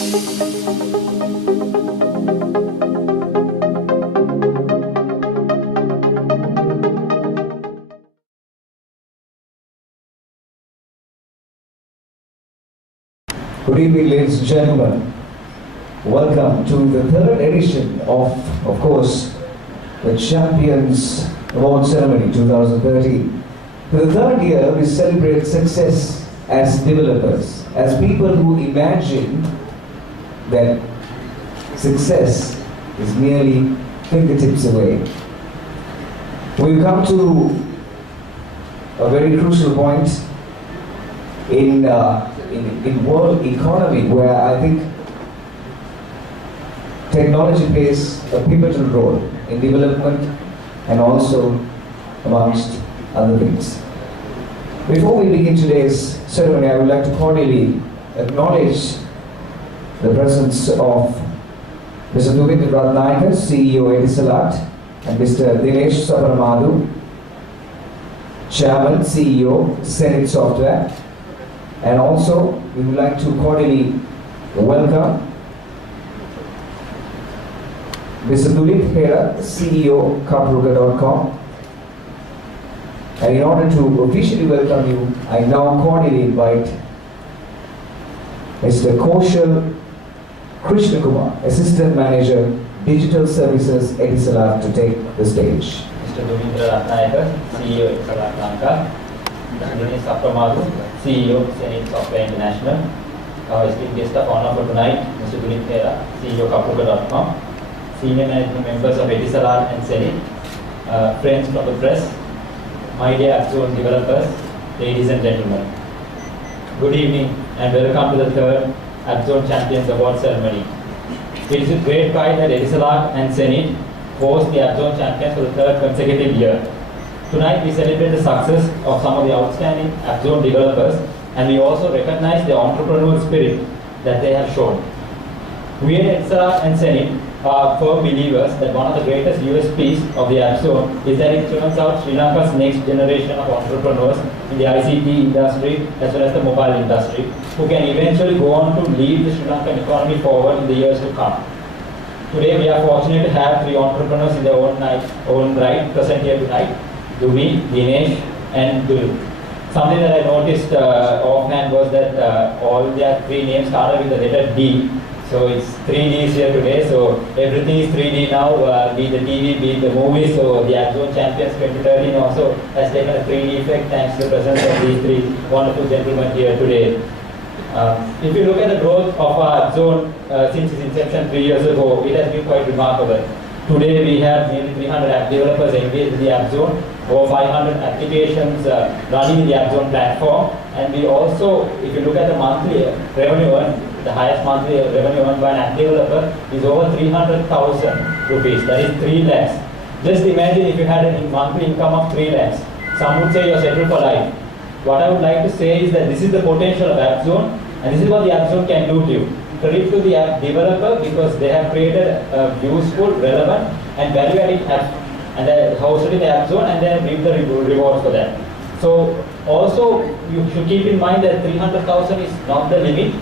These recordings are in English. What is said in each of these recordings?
Good evening, ladies and gentlemen. Welcome to the third edition of course, the Champions Award Ceremony 2013. For the third year, we celebrate success as developers, as people who imagine that success is merely fingertips away. We've come to a very crucial point in world economy, where I think technology plays a pivotal role in development and also amongst other things. Before we begin today's ceremony, I would like to cordially acknowledge the presence of Mr. Dubin Ratnayakar, CEO Etisalat, and Mr. Dinesh Sabaramadu, Chairman, CEO, Zenith Software. And also, we would like to cordially welcome Mr. Dulip Hera, CEO, Kapruga.com. And in order to officially welcome you, I now cordially invite Mr. Kaushal Krishnakumar, Assistant Manager, Digital Services, Etisalat, to take the stage. Mr. Dubin Ratnayakar, CEO, Etisalat Lanka. Mr. Dinesh Sabaramadu, CEO, Zenith Software International. Our esteemed guest of honor for tonight, Mr. Dulip Hera, CEO, Kapruga.com. Senior management members of Etisalat and Zenith, friends from the press, my dear Appzone developers, ladies and gentlemen. Good evening and welcome to the third Appzone Champions Award Ceremony. It is with great pride that Etisalat and Zenith host the Appzone Champions for the third consecutive year. Tonight we celebrate the success of some of the outstanding Appzone developers, and we also recognize the entrepreneurial spirit that they have shown. We at Etisalat and Zenith are firm believers that one of the greatest USPs of the Appzone is that it turns out Sri Lanka's next generation of entrepreneurs in the ICT industry as well as the mobile industry, who can eventually go on to lead the Sri Lankan economy forward in the years to come. Today we are fortunate to have three entrepreneurs in their own right present here tonight: Dumi, Dinesh and Dul. Something that I noticed offhand was that all their three names started with the letter D. So it's 3Ds here today, so everything is 3D now, be the TV, be the movie. So the Appzone Champions 2013 also has taken a 3D effect thanks to the presence of these three wonderful gentlemen here today. If you look at the growth of our Appzone since its inception 3 years ago, it has been quite remarkable. Today we have nearly 300 app developers engaged in the Appzone, over 500 applications running in the Appzone platform, and we also, if you look at the monthly revenue earned, the highest monthly revenue earned by an app developer is over 300,000 rupees, that is 3 lakhs. Just imagine if you had a monthly income of 3 lakhs. Some would say you're settled for life. What I would like to say is that this is the potential of Appzone, and this is what the Appzone can do to you. Credit to the app developer because they have created a useful, relevant and value-adding app, and they hosted in the Appzone and then reap the rewards for that. So also you should keep in mind that 300,000 is not the limit.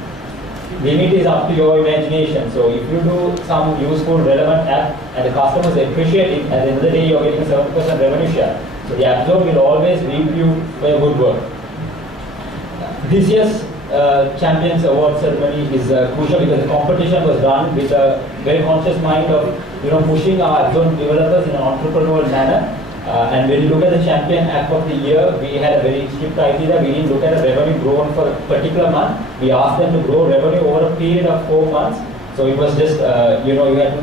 Limit is up to your imagination. So if you do some useful, relevant app and the customers appreciate it, at the end of the day you are getting a 7% revenue share. So the Appzone will always reap you for your good work. This year's Champions Award ceremony is crucial because the competition was done with a very conscious mind of pushing our Appzone developers in an entrepreneurial manner. And when you look at the champion app of the year, we had a very strict criteria. We didn't look at a revenue grown for a particular month. We asked them to grow revenue over a period of 4 months. So it was just, you had to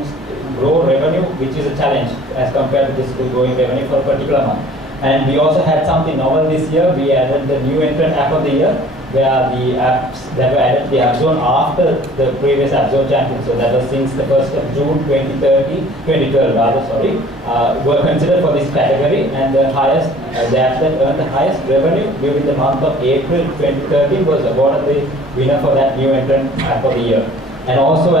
grow revenue, which is a challenge as compared to this growing revenue for a particular month. And we also had something novel this year. We added the new entrant app of the year, where the apps that were added to the Appzone after the previous Appzone Champions, so that was since the 1st of June 2012 were considered for this category, and the highest, the app that earned the highest revenue during the month of April 2013 was awarded the winner for that new entrant app of the year. And also,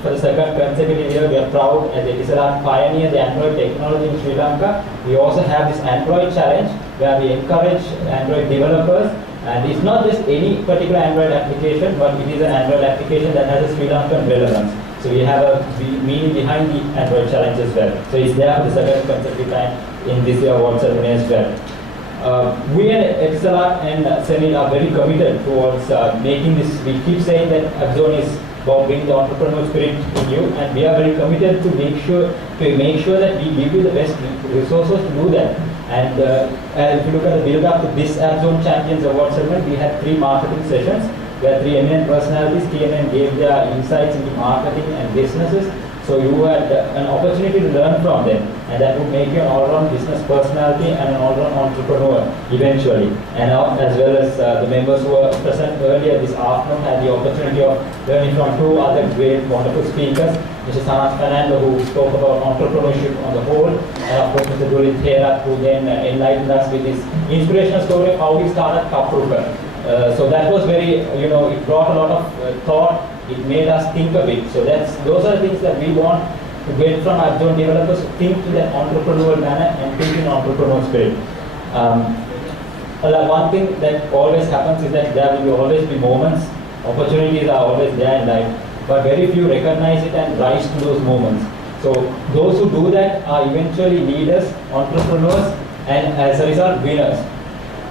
for the second consecutive year, we are proud as Etisalat pioneer the Android technology in Sri Lanka. We also have this Android challenge where we encourage Android developers And it's not just any particular Android application, but it is an Android application that has a Sri Lankan relevance. So we have a meaning behind the Android challenge as well. So it's there for the second consecutive time in this year award ceremony as well. We at Etisalat and Senate are very committed towards making this. We keep saying that Appzone is about bringing the entrepreneurial spirit in you, and we are very committed to make sure that we give you the best resources to do that. And if you look at the build up to this Appzone Champions Award ceremony, we had 3 marketing sessions where 3 eminent personalities came and gave their insights into marketing and businesses. So you had an opportunity to learn from them, and that would make you an all-round business personality and an all-round entrepreneur eventually. And as well as the members who were present earlier this afternoon had the opportunity of learning from 2 other great, wonderful speakers. Mr. Sanat Fernando, who spoke about entrepreneurship on the whole, and of course Mr. Dulit Thera, who then enlightened us with his inspirational story of how he started Kapruka. So that was very, it brought a lot of thought. It made us think a bit. So those are the things that we want to get from Appzone developers, to think in that entrepreneurial manner and think in entrepreneurial spirit. One thing that always happens is that there will always be moments, opportunities are always there in life, but very few recognize it and rise to those moments. So those who do that are eventually leaders, entrepreneurs, and as a result, winners.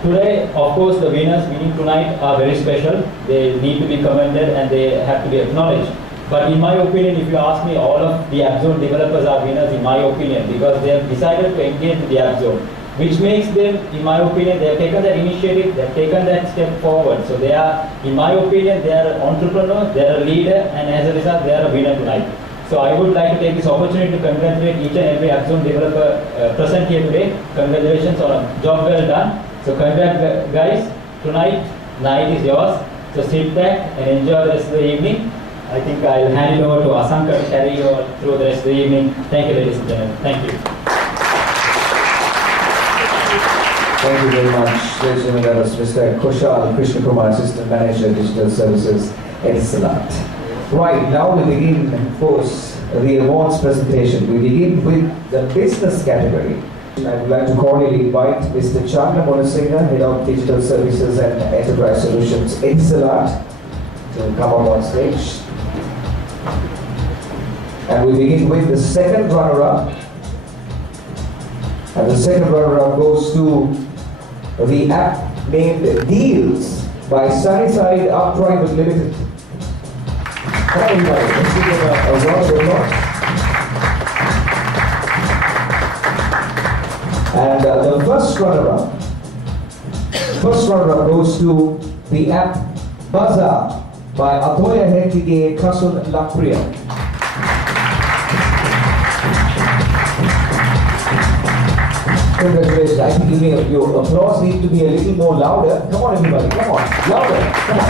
Today, of course, the winners, meaning tonight, are very special. They need to be commended and they have to be acknowledged. But in my opinion, if you ask me, all of the Appzone developers are winners in my opinion, because they have decided to engage with the Appzone, which makes them, in my opinion, they have taken that initiative, they have taken that step forward. So they are, in my opinion, they are an entrepreneur, they are a leader, and as a result, they are a winner tonight. So I would like to take this opportunity to congratulate each and every Appzone developer present here today. Congratulations on a job well done. So congrats guys, night is yours. So sit back and enjoy the rest of the evening. I think I'll hand it over to Asanka to carry you through the rest of the evening. Thank you, ladies and gentlemen. Thank you. Thank you very much, ladies and gentlemen. That was Mr. Kushal Krishna Kumar, Assistant Manager, Digital Services, Etisalat. Right, now we begin, of course, the awards presentation. We begin with the business category. I would like to cordially invite Mr. Chandra Monasinghe, Head of Digital Services and Enterprise Solutions, Etisalat, to come up on stage. And we begin with the second runner-up. And the second runner-up goes to the app named Deals by Sunnyside Up Private Limited. Come on, everybody, let's give them a round of applause. And the first runner-up goes to the app Bazaar by Atoya Hentige Kasun Lakpriya. Congratulations. I think your applause needs to be a little more louder. Come on everybody, come on. Louder, come on.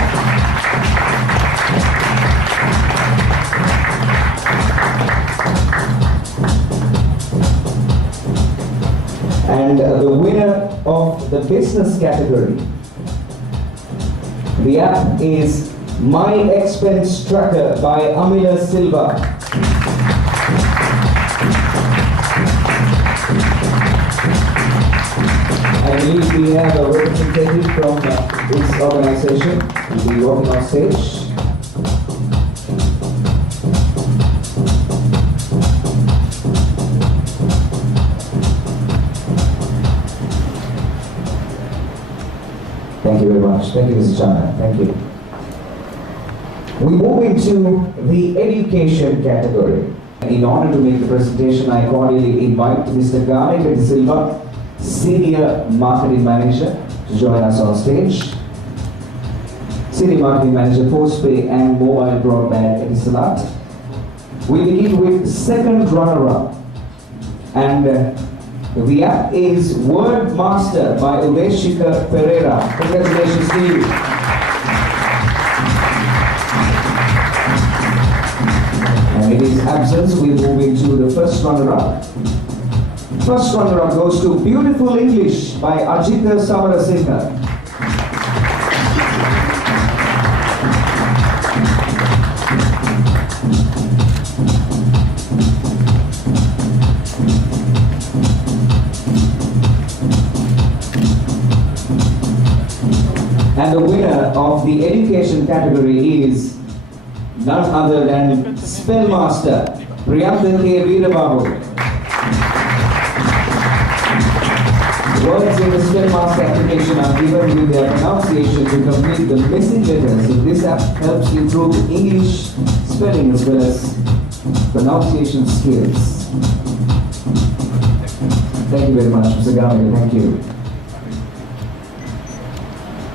And the winner of the business category, the app is My Expense Tracker by Amila Silva. I believe we have a representative from this organization who will be walking on stage. Thank you very much. Thank you, Mr. Chana. Thank you. We move into the education category. In order to make the presentation, I cordially invite Mr. Gane Silva, Senior Marketing Manager, to join us on stage. Senior Marketing Manager, Postpay and Mobile Broadband, Etisalat. We begin with second runner-up. And the app is Word Master by Udeshika Pereira. Congratulations to you. And in his absence, we move into the first runner-up. First runner-up goes to Beautiful English by Ajita Samarasinghe. the education category is none other than Spellmaster Priyantha K. Veerababu. Words in the Spellmaster application are given with their pronunciation to complete the missing letters. So this app helps improve English spelling as well as pronunciation skills. Thank you very much, Mr. Gamil. Thank you.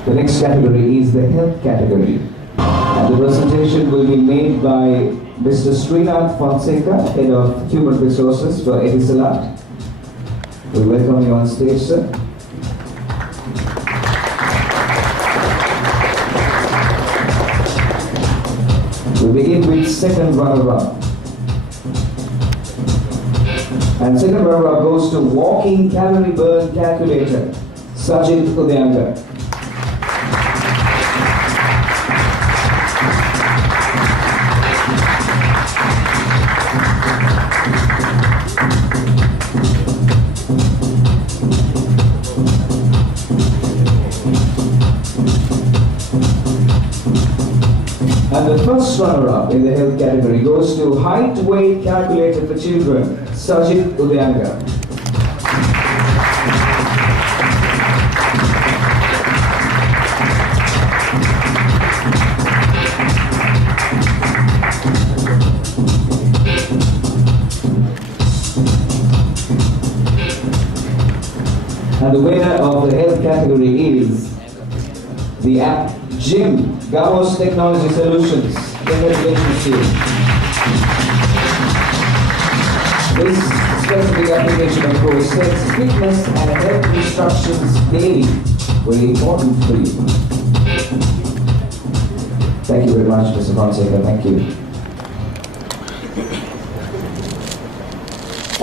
The next category is the health category. And the presentation will be made by Mr. Srinath Fonseca, Head of Human Resources for Etisalat. We welcome you on stage, sir. We begin with second runner-up. And second runner-up goes to Walking Calorie Burn Calculator, Sajid Udayanga. And the first runner-up in the health category goes to Height Weight Calculator for Children, Sajid Udayanga. And the winner of the health category is the Appzone Champions Technology Solutions. Congratulations to you. This specific application, of course, sets fitness and health instructions daily. Very important for you. Thank you very much, Mr. Fonseca. Thank you.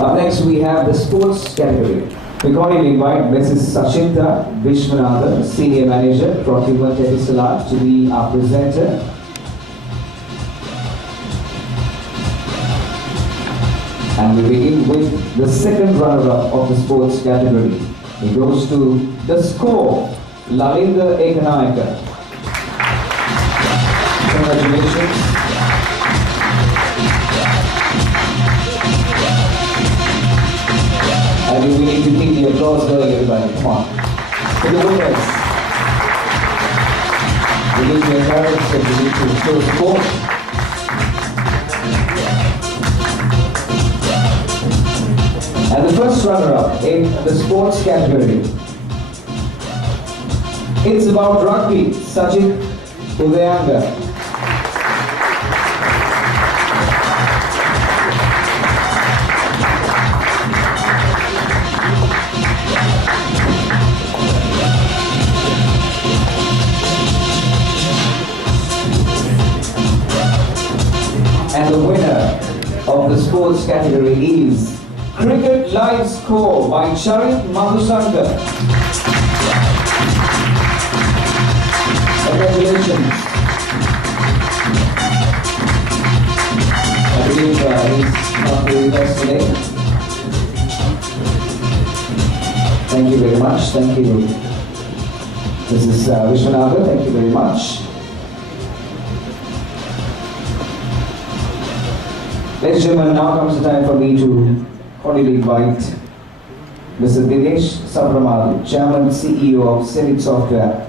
Up next, we have the sports category. We cordially invite Mrs. Sachinta Vishwanathan, Senior Manager, Procurement Etisalat, to be our presenter. And we begin with the second runner-up of the sports category. It goes to The Score, Lalinda Ekanayaka. Congratulations. And we need to keep the applause going, everybody. Come on. For the winners. We need to encourage and we need to show support. And the first runner-up in the sports category. It's about rugby, Sajid Udayanga. And the winner of the sports category is Cricket Live Score by Charit Madhusankar. Congratulations. I believe he's not with us today. Thank you very much. Thank you. This is Vishwanathan. Thank you very much. Ladies and gentlemen, now comes the time for me to cordially invite Mr. Dinesh Sabramal, Chairman and CEO of Zenith Software,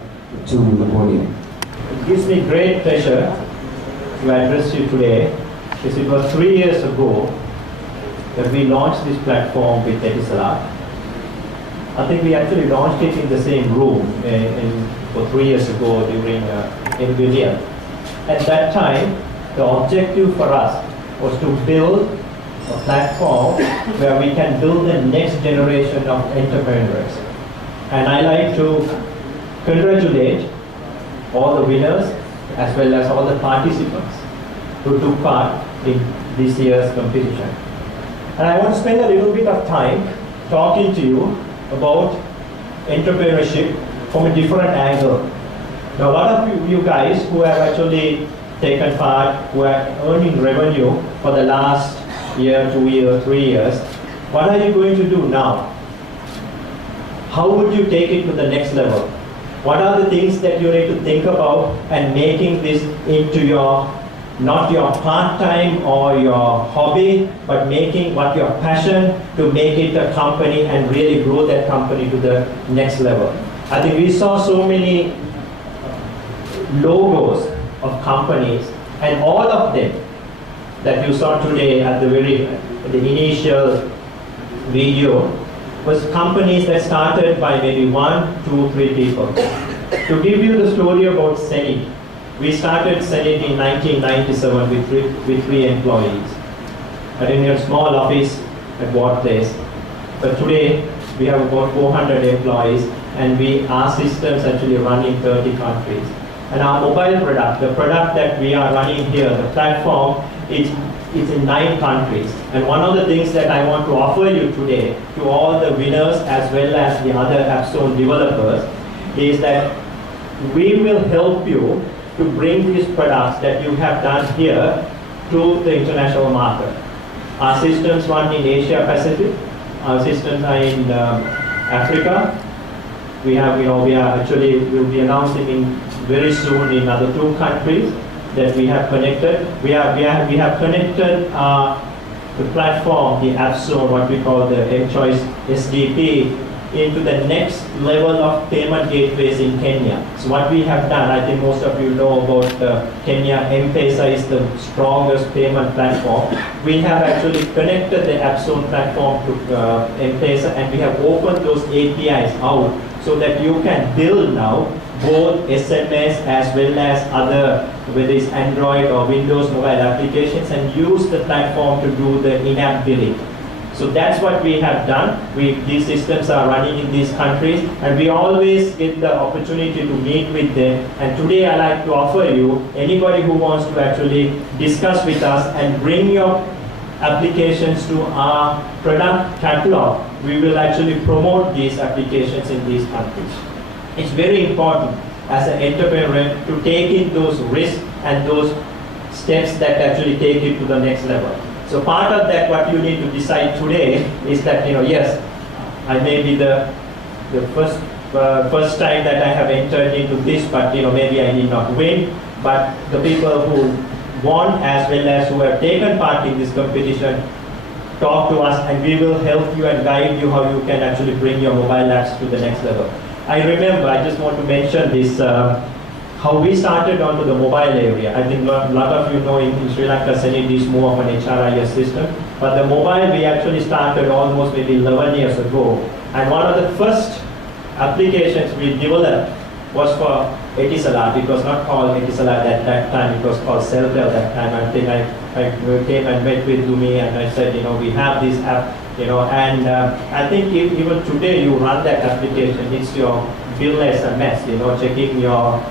to the podium. It gives me great pleasure to address you today, because it was 3 years ago that we launched this platform with Etisalat. I think we actually launched it in the same room for 3 years ago during NVIDIA. At that time, the objective for us was to build a platform where we can build the next generation of entrepreneurs. And I like to congratulate all the winners as well as all the participants who took part in this year's competition. And I want to spend a little bit of time talking to you about entrepreneurship from a different angle. Now, what of you guys who have actually taken part, who are earning revenue for the last year, 2 years, 3 years, what are you going to do now? How would you take it to the next level? What are the things that you need to think about and making this into your, not your part-time or your hobby, but making what your passion to make it a company and really grow that company to the next level. I think we saw so many logos of companies, and all of them that you saw today at the initial video was companies that started by maybe 1, 2, 3 people. To give you the story about Zenit, we started Zenit in 1997 with three employees. And in a small office at Ward Place. But today we have about 400 employees, and our systems actually run in 30 countries. And our mobile product, the product that we are running here, the platform, it's in 9 countries. And one of the things that I want to offer you today to all the winners as well as the other Appzone developers is that we will help you to bring these products that you have done here to the international market. Our systems run in Asia Pacific. Our systems are in Africa. We'll be announcing very soon in other 2 countries that we have connected. We have connected the platform, the Appzone, what we call the M-Choice SDP, into the next level of payment gateways in Kenya. So what we have done, I think most of you know about Kenya, M-Pesa is the strongest payment platform. We have actually connected the Appzone platform to M-Pesa, and we have opened those APIs out so that you can build now both SMS as well as other, whether it's Android or Windows mobile applications, and use the platform to do the in-app billing. So that's what we have done. These systems are running in these countries, and we always get the opportunity to meet with them. And today I like to offer you, anybody who wants to actually discuss with us and bring your applications to our product catalog, we will actually promote these applications in these countries. It's very important as an entrepreneur to take in those risks and those steps that actually take it to the next level. So part of that, what you need to decide today is that, yes, I may be the first time that I have entered into this, but maybe I did not win. But the people who won as well as who have taken part in this competition, talk to us, and we will help you and guide you how you can actually bring your mobile apps to the next level. I remember, I just want to mention this, how we started onto the mobile area. I think a lot of you know in Sri Lanka, Zenit is more of an HRIS system. But the mobile, we actually started almost maybe 11 years ago. And one of the first applications we developed was for Etisalat. It was not called Etisalat at that time, it was called Celtel at that time. I think I came and met with Dumi and I said, we have this app, and I think even today you run that application, it's your bill SMS, checking your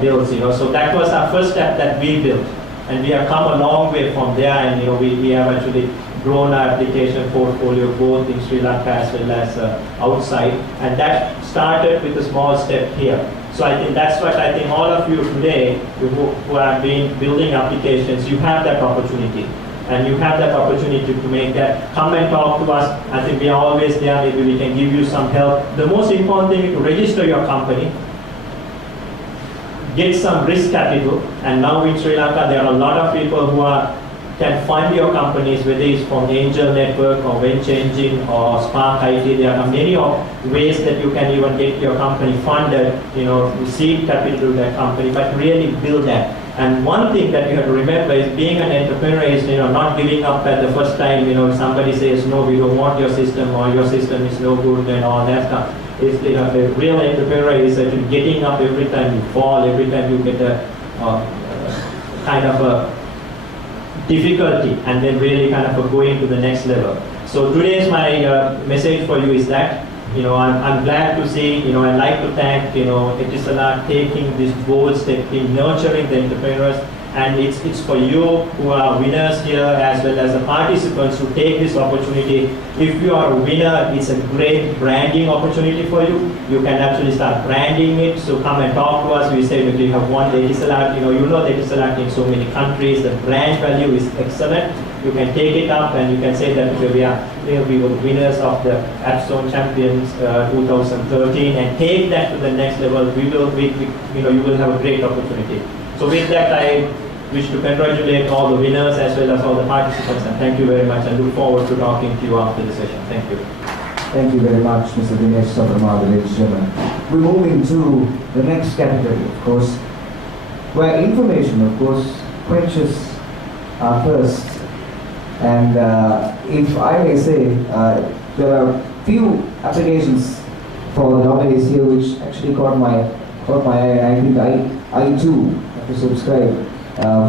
bills, So that was our first app that we built. And we have come a long way from there, and we have actually grown our application portfolio both in Sri Lanka as well as outside. And that started with a small step here. So I think that's what I think all of you today who have been building applications, you have that opportunity. And you have that opportunity to make that. Come and talk to us. I think we are always there. Maybe we can give you some help. The most important thing is to register your company, get some risk capital, and now in Sri Lanka there are a lot of people who can fund your companies, whether it's from Angel Network or Venture Engine or Spark IT. There are many ways that you can even get your company funded, seed capital to that company, but really build that. And one thing that you have to remember is being an entrepreneur is not giving up at the first time. If somebody says no, we don't want your system, or your system is no good and all that stuff. The real entrepreneur is actually getting up every time you fall, every time you get a kind of a difficulty, and then really kind of going to the next level. So today's my message for you is that I'm glad to see, I'd like to thank Etisalat taking this bold step in nurturing the entrepreneurs, and it's for you who are winners here as well as the participants who take this opportunity. If you are a winner, it's a great branding opportunity for you. You can actually start branding it. So come and talk to us. We say that you have won the Etisalat, you know the Etisalat in so many countries. The brand value is excellent. you can take it up and you can say that we were winners of the Appzone Champions 2013 and take that to the next level. You will have a great opportunity. So with that, I wish to congratulate all the winners as well as all the participants, and thank you very much, and look forward to talking to you after the session. Thank you. Thank you very much, Mr. Dinesh Sabrama, ladies and gentlemen. We move into the next category, of course, where information, of course, quenches our thirst. And if I may say, there are few applications for the nominees here which actually caught my eye, and I think I too have to subscribe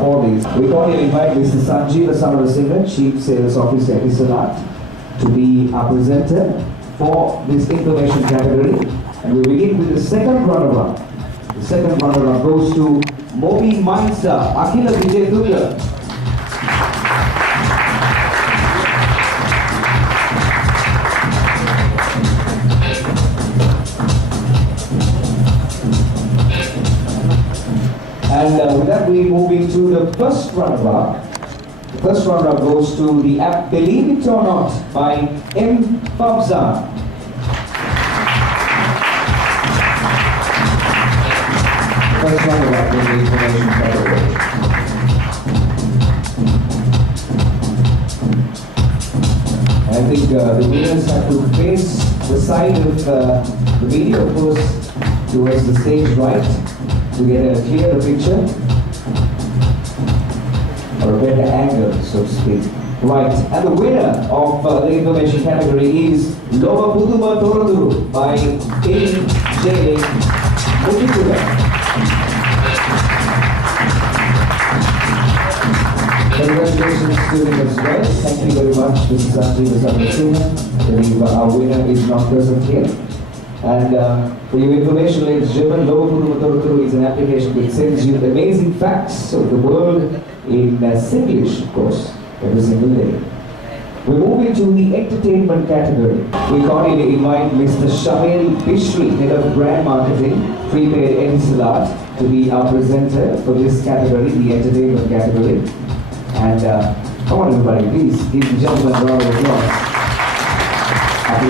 for these. We can invite Mr. Sanjeev Samarasinghe, Chief Sales Officer at Etisalat, to be our presenter for this information category. And we begin with the second runner-up. The second runner-up goes to Mobi Mindstar, Akhila Vijay Durga. And with that, we move into the first runner-up. The first runner-up goes to the app Believe It or Not by M. Babza. First runner-up in the information category. I think the winners have to face the side of the video, of course, towards the stage right, to get a clearer picture, or a better angle, so to speak. Right, and the winner of the information category is Loba Puduma Toraduru by A.J. Mudikura. Congratulations to him as well. Thank you very much, Mr. Sanjeev Samarasinghe. I believe our winner is not present here. And for your information, ladies and gentlemen, Loba Puduma Toraduru is an application that sends you amazing facts of the world in Singlish, of course, every single day. We move into the entertainment category. We cordially invite Mr. Shamil Bishri, Head of Brand Marketing, Prepaid Etisalat, to be our presenter for this category, the entertainment category. And come on everybody, please give the gentleman a round of applause. Happy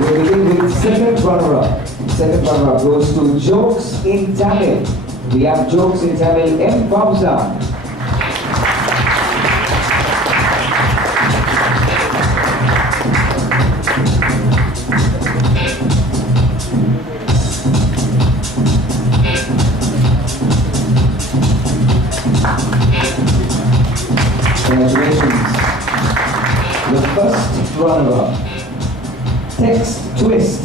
We'll begin with second runner-up. Second runner-up goes to Jokes in Tamil. We have Jokes in Tamil, M. Babza. Congratulations. The first runner-up. Text Twist,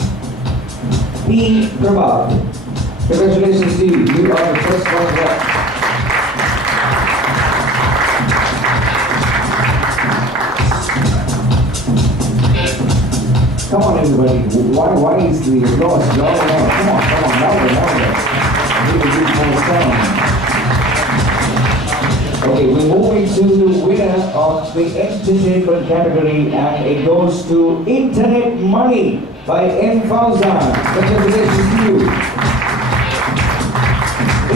P. Prabhat. Congratulations to you. You are the first runner-up. Come on, everybody. Why is the applause? No. Come on, louder. Give a bit more sound. Okay, we're moving to the winner of the entertainment category, and it goes to Internet Money by M. Fauzan. Congratulations to you.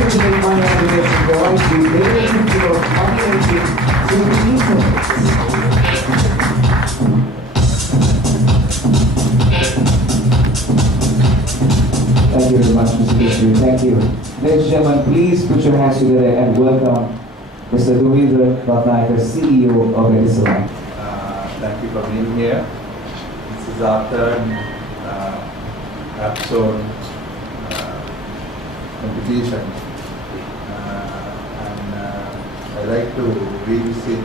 Internet Money application provides the ability of money making through the internet. Thank you very much, Mr. Bishri. Thank you. Ladies and gentlemen, please put your hands together and welcome Mr. Duvindra Ratnayakar, CEO of Etisalat. Thank you for being here. This is our third Appzone competition. I like to revisit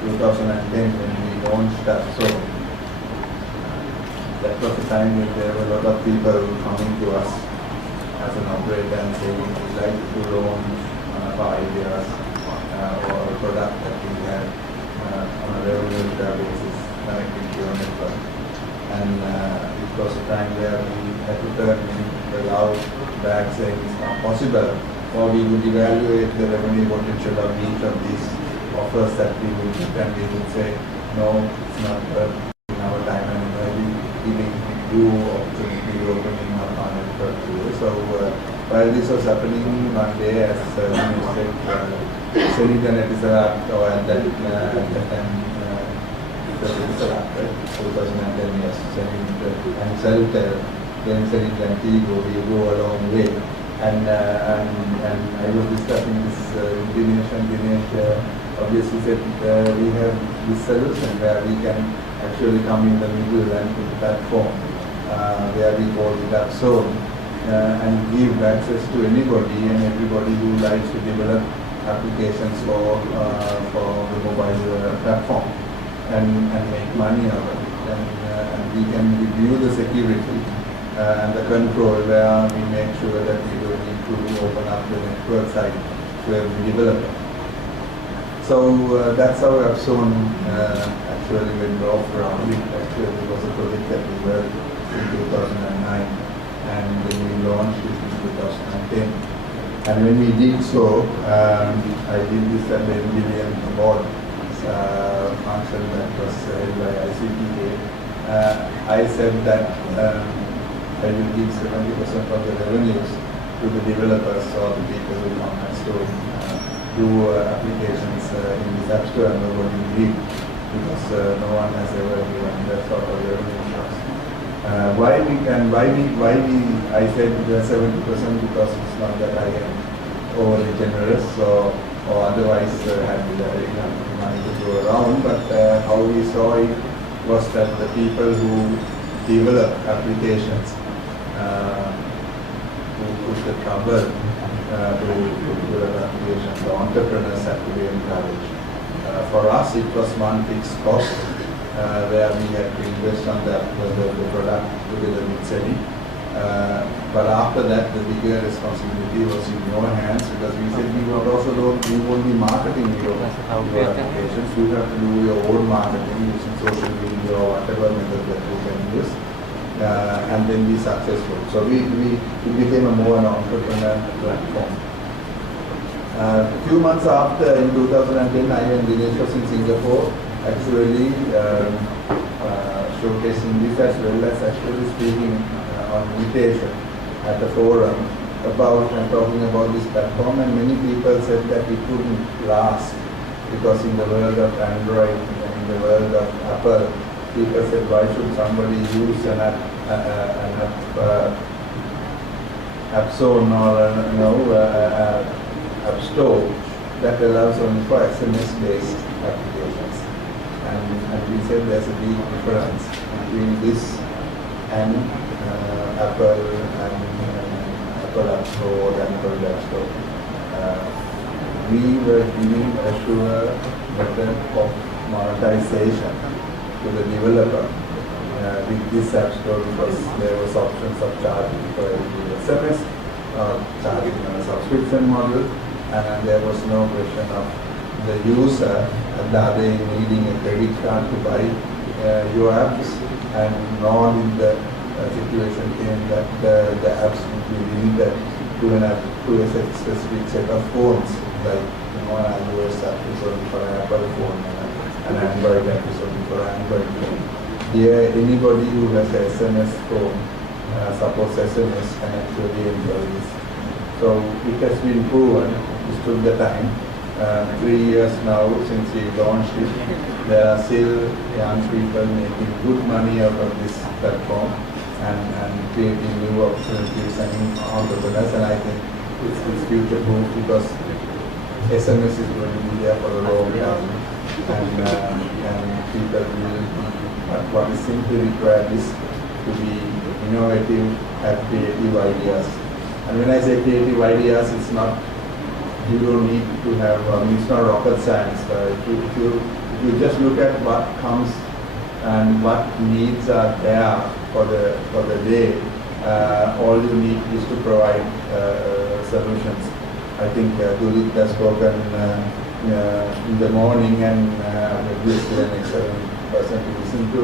2010 when we launched Appzone. That was the time when there were a lot of people coming to us as an operator and saying, we'd like to launch 5 years. Or a product that we had on a revenue basis connected to your network. And it was a time where we had to turn the loud back saying it's not possible, or we would evaluate the revenue potential of each of these offers that we would get, and we would say, no, it's not worth in our time and energy giving new opportunity opening up our network to you. So while this was happening one day, as Dinesh said, Zenith and Etisalat, or at that time, it was Etisalat, right? 2010, yes, Zenith and Celtel, then Zenith and Tigo, we go a long way. And I was discussing this with Dinesh, and Dinesh obviously said we have this solution where we can actually come in the middle and put a platform where we call it Appzone and give access to anybody and everybody who likes to develop applications for the mobile platform and make money out of it. And we can review the security and the control where we make sure that we don't need to open up the network side to every developer. So that's how Appzone actually went off around. Actually, it was a project that we worked in 2009 and then we launched it in 2010. And when we did so, I did this at the engineering board function that was held by ICTA. I said that I will give 70% of the revenues to the developers or the people who come and do applications in this App Store, and nobody did, because no one has ever given that sort of revenue shots. I said 70% because it's not that I am overly generous or otherwise had enough money to go around, but how we saw it was that the people who develop applications, who put the trouble to develop applications, the entrepreneurs have to be encouraged. For us, it was one fixed cost where we had to invest on the product together with Zenith. But after that, the bigger responsibility was in your hands, because we said we would also don't do only marketing your applications. You have to do your own marketing using social media or whatever method that you can use, and then be successful. So it became a more an entrepreneur platform. A few months after, in 2010, I and Dinesh was in Singapore, actually showcasing this as well as actually speaking on invitation at the forum about and talking about this platform, and many people said that it wouldn't last because in the world of Android and in the world of Apple, people said, why should somebody use an Appzone or App Store that allows only for SMS-based applications. And we said there's a big difference between this and Apple and Apple App Store and Android App Store. We were giving a sure method of monetization to the developer with this App Store, because there was options of charging for every SMS, charging on a subscription model, and there was no question of the user and the other needing a credit card to buy your apps, and nor in the situation came that the apps would be limited to a specific set of phones, like an iOS app is only for an Apple phone and an Android app is only for an Android phone. Here, anybody who has an SMS phone, supports SMS, can actually enjoy this. So it has been proven, it took the time. 3 years now since we launched it, there are still young people making good money out of this platform and creating new opportunities and entrepreneurs, and I think it's future proof because SMS is going to be there for a long time, and people will, but what is simply required is to be innovative, have creative ideas. And when I say creative ideas, it's not, you don't need to have, it's not rocket science. If you just look at what comes and what needs are there for the day, all you need is to provide solutions. I think Dulit has spoken in the morning, and obviously an excellent person to listen to,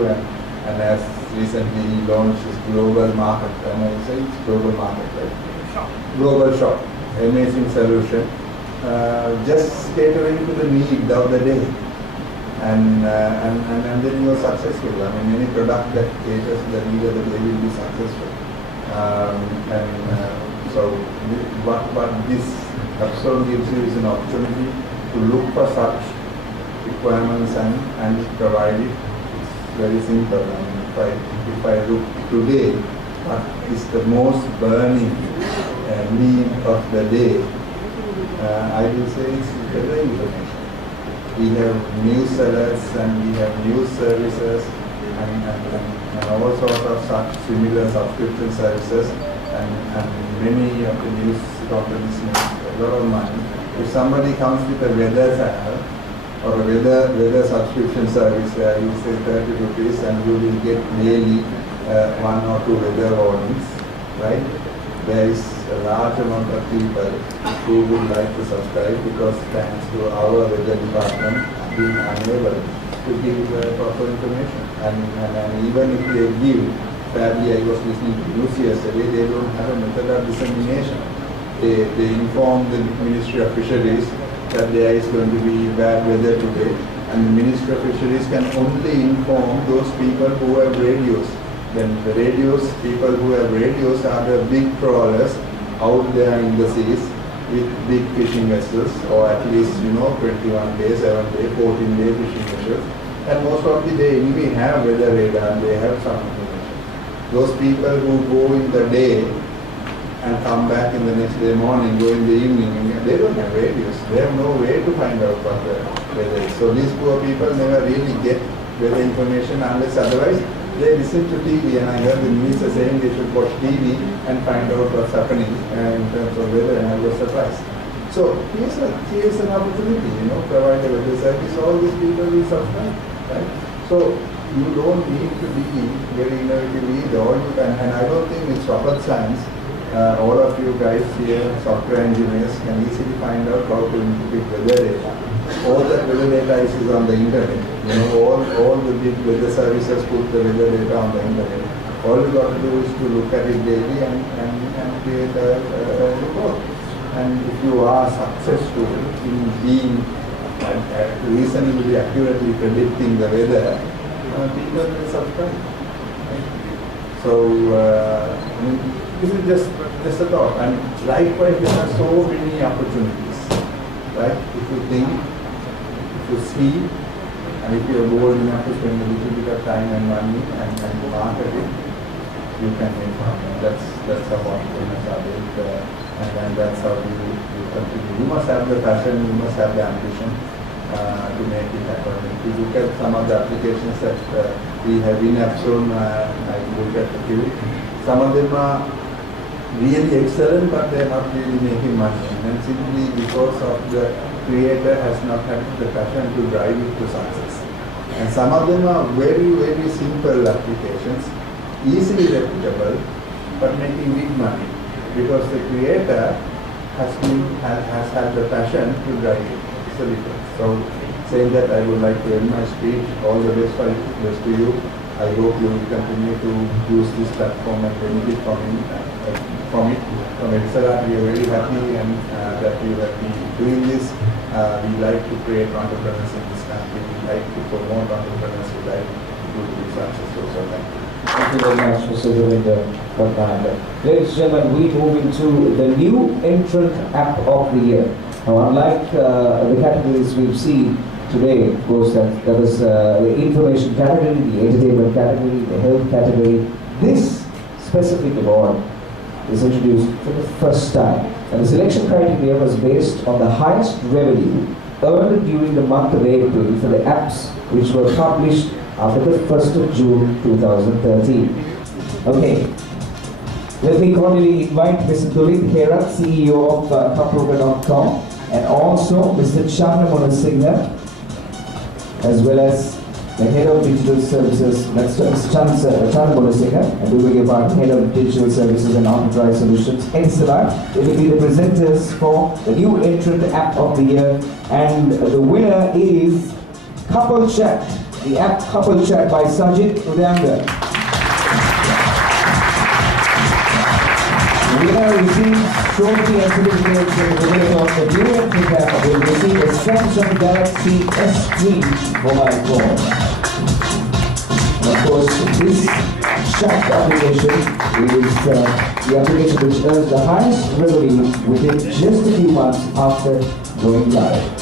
and as recently he launched his global market, and I say it's global market, right? Global shop, amazing solution. Just catering to the need of the day, and then you are successful. I mean, any product that caters to the need of the day will be successful. So what this Appzone gives you is an opportunity to look for such requirements and provide it. It's very simple. I mean, if I look today, what is the most burning need of the day, I will say it's weather information. We have news alerts and we have news services and all sorts of such similar subscription services and many of the news companies make a lot of money. If somebody comes with a weather channel or a weather subscription service, you say 30 rupees and you will get daily 1 or 2 weather warnings, right? There is a large amount of people who would like to subscribe because thanks to our weather department being unable to give proper information. And even if they give, sadly I was listening to news yesterday, they don't have a method of dissemination. They inform the Ministry of Fisheries that there is going to be bad weather today, and the Ministry of Fisheries can only inform those people who have radios. Then the people who have radios are the big trawlers out there in the seas with big fishing vessels, or at least 21 days, 7 days, 14 day fishing vessels. And most of the day anyway have weather radar and they have some information. Those people who go in the day and come back in the next day morning, go in the evening, they don't have radios. They have no way to find out what the weather is. So these poor people never really get weather information unless otherwise they listen to TV, and I heard the minister saying they should watch TV and find out what's happening in terms of weather, and I was surprised. So here's an opportunity, provide a weather service, all these people will subscribe, right? So you don't need to be very innovative either, or you can, and I don't think it's rocket science. All of you guys here, software engineers, can easily find out how to interpret weather data. All that weather data is on the internet. All the big weather services put the weather data on the internet. All you got to do is to look at it daily and create a report. And if you are successful in being reasonably accurately predicting the weather, people will subscribe. Right? So this is just a thought. And likewise, there are so many opportunities. Right? If you think, if you see, and if you are bold enough to spend a little bit of time and money and market it, you can make money. That's how entrepreneurs are built, and that's how you continue. You must have the passion, you must have the ambition to make it happen. If you look at some of the applications that we have in Appzone, I look at the few, some of them are really excellent, but they are not really making money. And simply because of the creator has not had the passion to drive it to success. And some of them are very, very simple applications, easily replicable, but making big money because the creator has had the passion to drive it. It's the difference. So saying that, I would like to end my speech. All the best to you. I hope you will continue to use this platform and benefit from it. From Excellent, we are very happy and that you have been doing this. We like to create entrepreneurs in this country. We like to promote entrepreneurs. We like to be successful. So Thank you very much, Mr. Govinda. Ladies and gentlemen, we move into the new entrant app of the year. Now, unlike the categories we've seen today, of course, that was the information category, the entertainment category, the health category, this specific award is introduced for the first time. And the selection criteria was based on the highest revenue earned during the month of April for the apps which were published after the 1st of June 2013. Okay, let me cordially invite Mr. Dulit Hera, CEO of Kapruga.com, and also Mr. Chandramona Singha, as well as the Head of Digital Services, Mr. Chandramona Singha, and we will give our Head of Digital Services and Enterprise Solutions, Excellent. They will be the presenters for the new entrant app of the year, and the winner is Couple Chat, the app Couple Chat by Sajid Udanga. The winner receives trophy and certificates, and the winner of the new entrant app will receive a Samsung Galaxy S3 mobile phone. And of course, this SHAP application is the application which earns the highest revenue within just a few months after going live.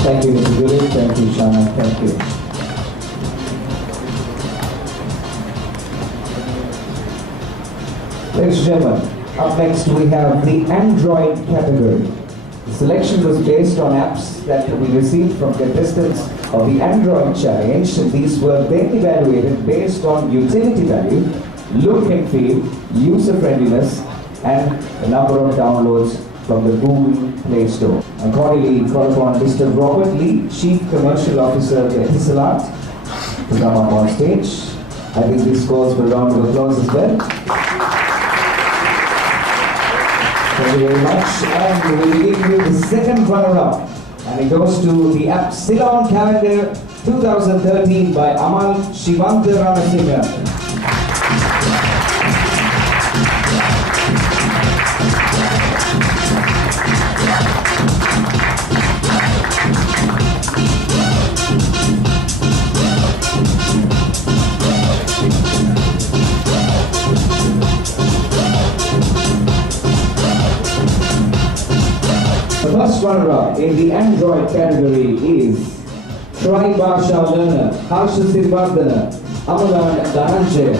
Thank you, Mr. Gulli. Thank you, Shana. Thank you. Ladies and gentlemen, up next we have the Android category. The selection was based on apps that we received from contestants of the Android Challenge, and these were then evaluated based on utility value, look and feel, user friendliness, and the number of downloads from the Google Play Store. Accordingly, call upon Mr. Robert Lee, Chief Commercial Officer of Etisalat, to come up on stage. I think this calls for a round of applause as well. Thank you very much. And we will give you the second runner-up. And it goes to the Appzone Calendar 2013 by Amal Shivanta Ramasinga. The first runner-up in the Android category is Tri-Bhasha Learner, Harsha Sirvardhana, Amalan Dhananjay.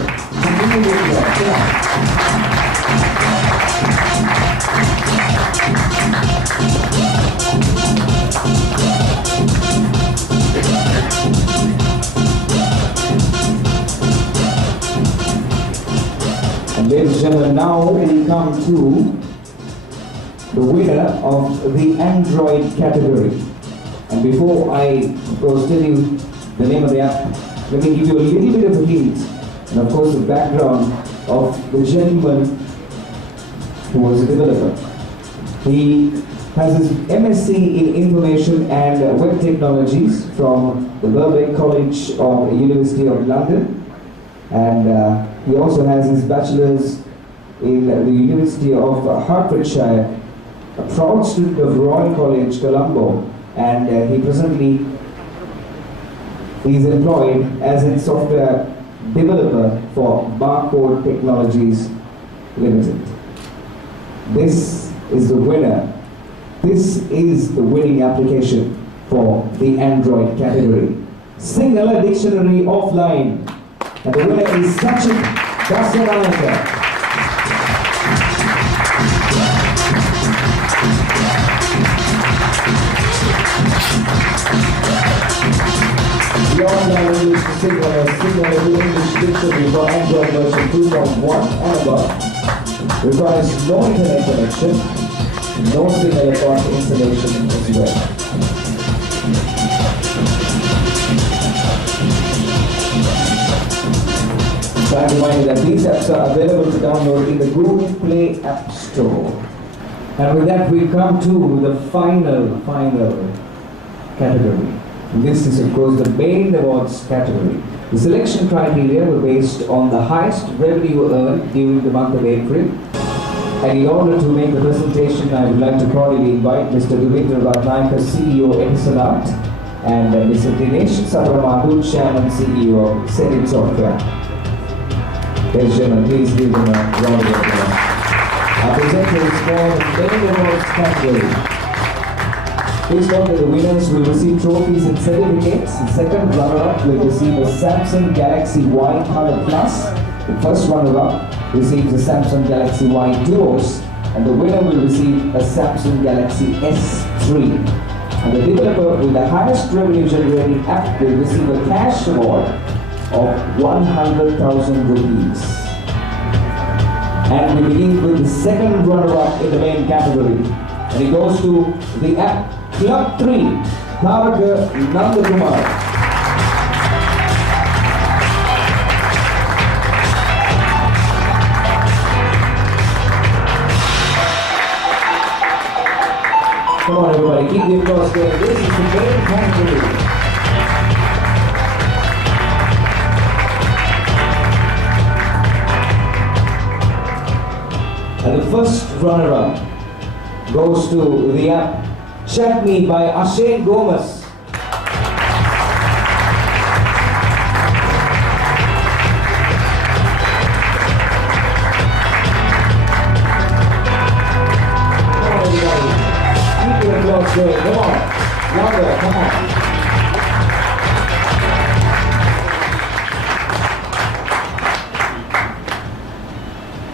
And ladies and gentlemen, now we come to the winner of the Android category. And before I, of course, tell you the name of the app, let me give you a little bit of a hint, and of course the background of the gentleman who was a developer. He has his MSc in Information and Web Technologies from the Birkbeck College of the University of London, and he also has his bachelor's in the University of Hertfordshire, a proud student of Royal College, Colombo, and he presently is employed as a software developer for Barcode Technologies Limited. This is the winner. This is the winning application for the Android category. Singular Dictionary Offline. And the winner is Sachin Dasanayaka. The online English Singular English Dictionary for Android version 2.1 and above requires no internet connection, no single account installation as well. So I'm reminding that these apps are available to download in the Google Play App Store. And with that we come to the final category. This is of course the main awards category. The selection criteria were based on the highest revenue earned during the month of April. And in order to make the presentation, I would like to cordially invite Mr. Devendra Ratnayaka, CEO Etisalat, and Mr. Dinesh Sapramadhu, Chairman CEO of Setting Software. Ladies and gentlemen, please give them a round of applause. Our presenters for the main awards category. Please note that the winners will receive trophies and certificates. The second runner-up will receive a Samsung Galaxy Y Color Plus. The first runner-up receives a Samsung Galaxy Y Duos, and the winner will receive a Samsung Galaxy S3. And the developer with the highest revenue generating app will receive a cash award of 100,000 rupees. And we begin with the second runner-up in the main category. And it goes to the app Club 3, Tharaka Nandakumar. Come on everybody, keep the applause going. This is the main category. And the first runner-up goes to the app Chutney by Ashane Gomez. Good. Come on, louder, come on.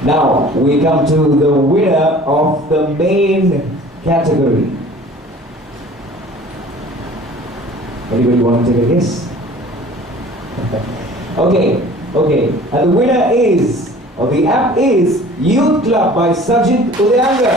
Now we come to the winner of the main category. Anybody want to take a guess? Okay, and the winner is, or the app is, Youth Club by Sajid Udayanga.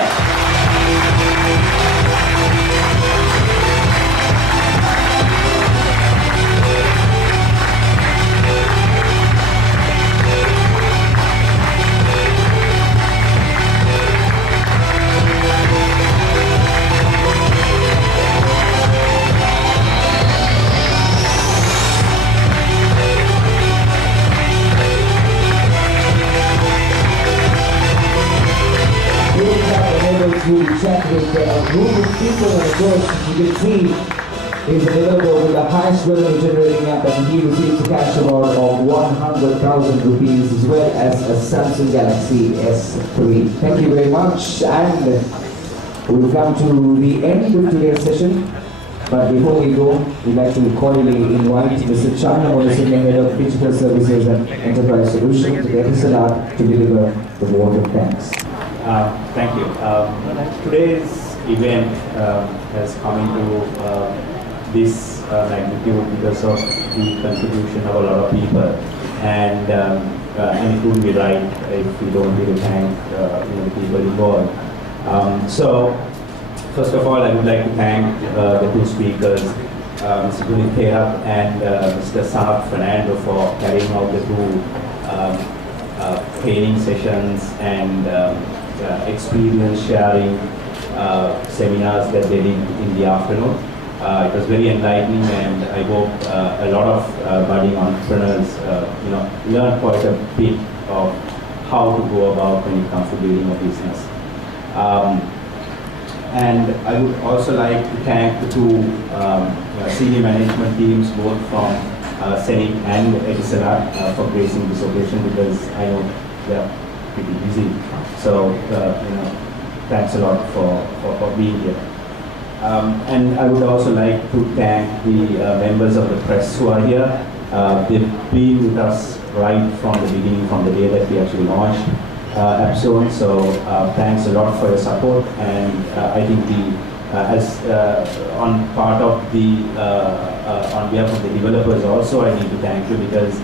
You chat with a group of people, and of course, you can see is a developer with the highest revenue generating app, and he receives a cash award of 100,000 rupees as well as a Samsung Galaxy S3. Thank you very much, and we've come to the end of today's session. But before we go, we'd like to cordially invite Mr. Chandra Morrison, Head of Digital Services and Enterprise Solutions, to SLR to deliver the vote of thanks. Thank you. Today's event has come into this magnitude because of the contribution of a lot of people, and it wouldn't be right if we don't really thank the people involved. So, first of all, I would like to thank the two speakers, Mr. Gunit Therap and Mr. Sanat Fernando, for carrying out the two training sessions and experience sharing seminars that they did in the afternoon. It was very enlightening, and I hope a lot of budding entrepreneurs learn quite a bit of how to go about when it comes to building a business. And I would also like to thank the two senior management teams, both from CENIC and Etisalat, for gracing this occasion, because I know they're pretty busy. So, thanks a lot for being here. And I would also like to thank the members of the press who are here. They've been with us right from the beginning, from the day that we actually launched Appzone. So thanks a lot for your support. And I think on part of the on behalf of the developers also, I need to thank you, because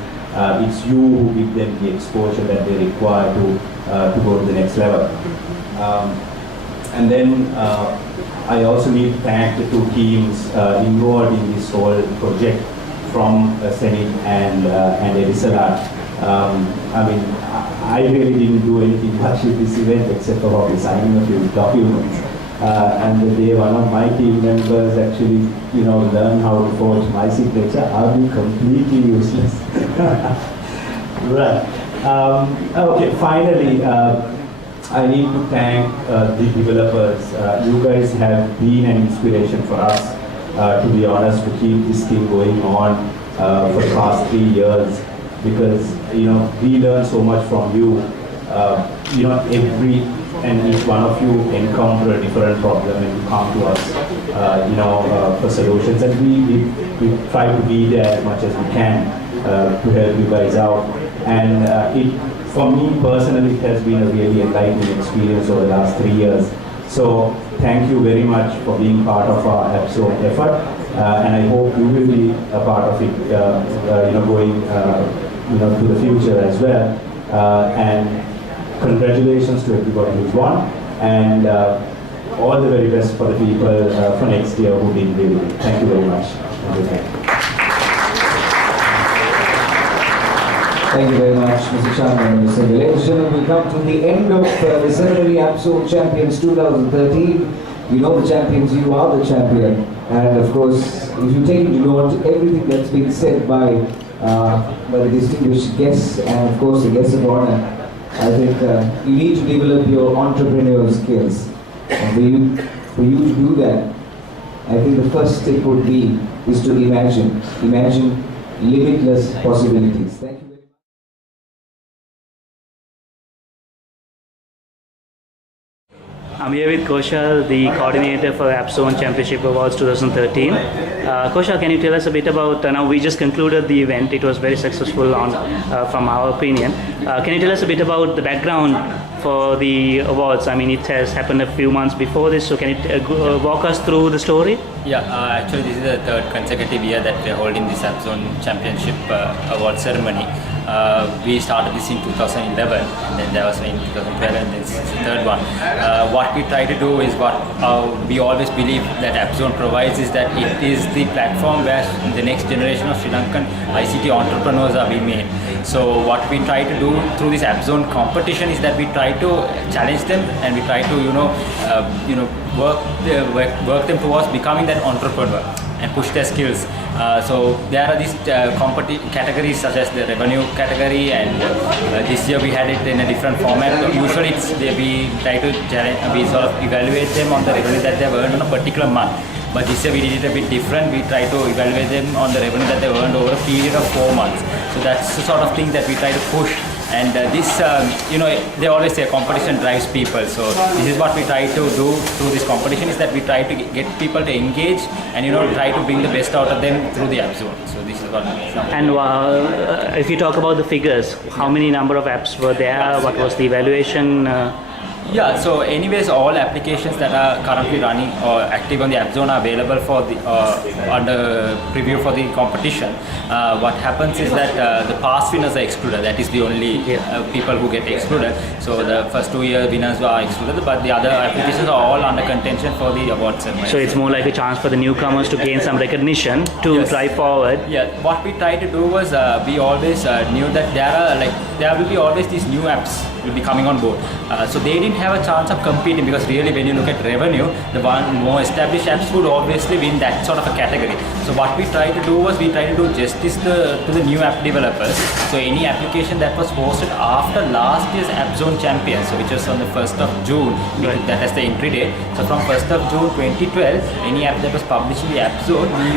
it's you who give them the exposure that they require to go to the next level. And then I also need to thank the two teams involved in this whole project, from CENIC and Etisalat. I mean, I really didn't do anything much with this event except for signing a few documents. And the day one of my team members actually, learn how to forge my signature, I'll be completely useless. Right. Okay, finally, I need to thank the developers. You guys have been an inspiration for us, to be honest, to keep this thing going on for the past 3 years, because we learn so much from you. Every and each one of you encounter a different problem and you come to us, for solutions, and we try to be there as much as we can to help you guys out. And for me personally, it has been a really enlightening experience over the last 3 years. So thank you very much for being part of our Appzone effort, and I hope you will be a part of it, going to the future as well. And congratulations to everybody who's won, and all the very best for the people for next year who did really well. Thank you very much. Thank you very much, Mr. Chandra and Mr. Singh. Ladies and gentlemen, we come to the end of the ceremony. Appzone Champions 2013. You know the champions, you are the champion. And of course, if you take into note everything that's been said by the distinguished guests and of course the guests of honor, I think you need to develop your entrepreneurial skills. And for you to do that, I think the first step would be is to imagine limitless possibilities. Thank you very much. I'm here with Koshal, the coordinator for Appzone Championship Awards 2013. Koshal, can you tell us a bit about, now we just concluded the event, it was very successful from our opinion. Can you tell us a bit about the background for the awards? I mean, it has happened a few months before this, so can you walk us through the story? Yeah, actually this is the third consecutive year that we're holding this Appzone Championship award ceremony. We started this in 2011, and then there was in 2012, and this is the third one. What we try to do is what we always believe that Appzone provides is that it is the platform where the next generation of Sri Lankan ICT entrepreneurs are being made. So what we try to do through this Appzone competition is that we try to challenge them, and we try to work them towards becoming that entrepreneur and push their skills. So there are these categories such as the revenue category, and this year we had it in a different format. Usually we try to we sort of evaluate them on the revenue that they have earned on a particular month. But this year we did it a bit different. We try to evaluate them on the revenue that they earned over a period of 4 months. So that's the sort of thing that we try to push. And they always say competition drives people. So this is what we try to do through this competition, is that we try to get people to engage and try to bring the best out of them through the Appzone. So this is what. And if you talk about the figures, how many number of apps were there? What was the evaluation? Yeah, so anyways, all applications that are currently running or active on the Appzone are available for the under preview for the competition. What happens is that the past winners are excluded. That is the only people who get excluded. So the first 2 year winners are excluded, but the other applications are all under contention for the award ceremony. So it's more like a chance for the newcomers to gain some recognition to drive forward. Yeah, what we tried to do was we always knew that there will be always these new apps will be coming on board. So they didn't have a chance of competing, because really when you look at revenue, the more established apps would obviously win that sort of a category. So what we tried to do was we tried to do justice to the new app developers. So any application that was posted after last year's Appzone Champions, so which was on the 1st of June, that has the entry date. So from 1st of June 2012, any app that was published in the Appzone, we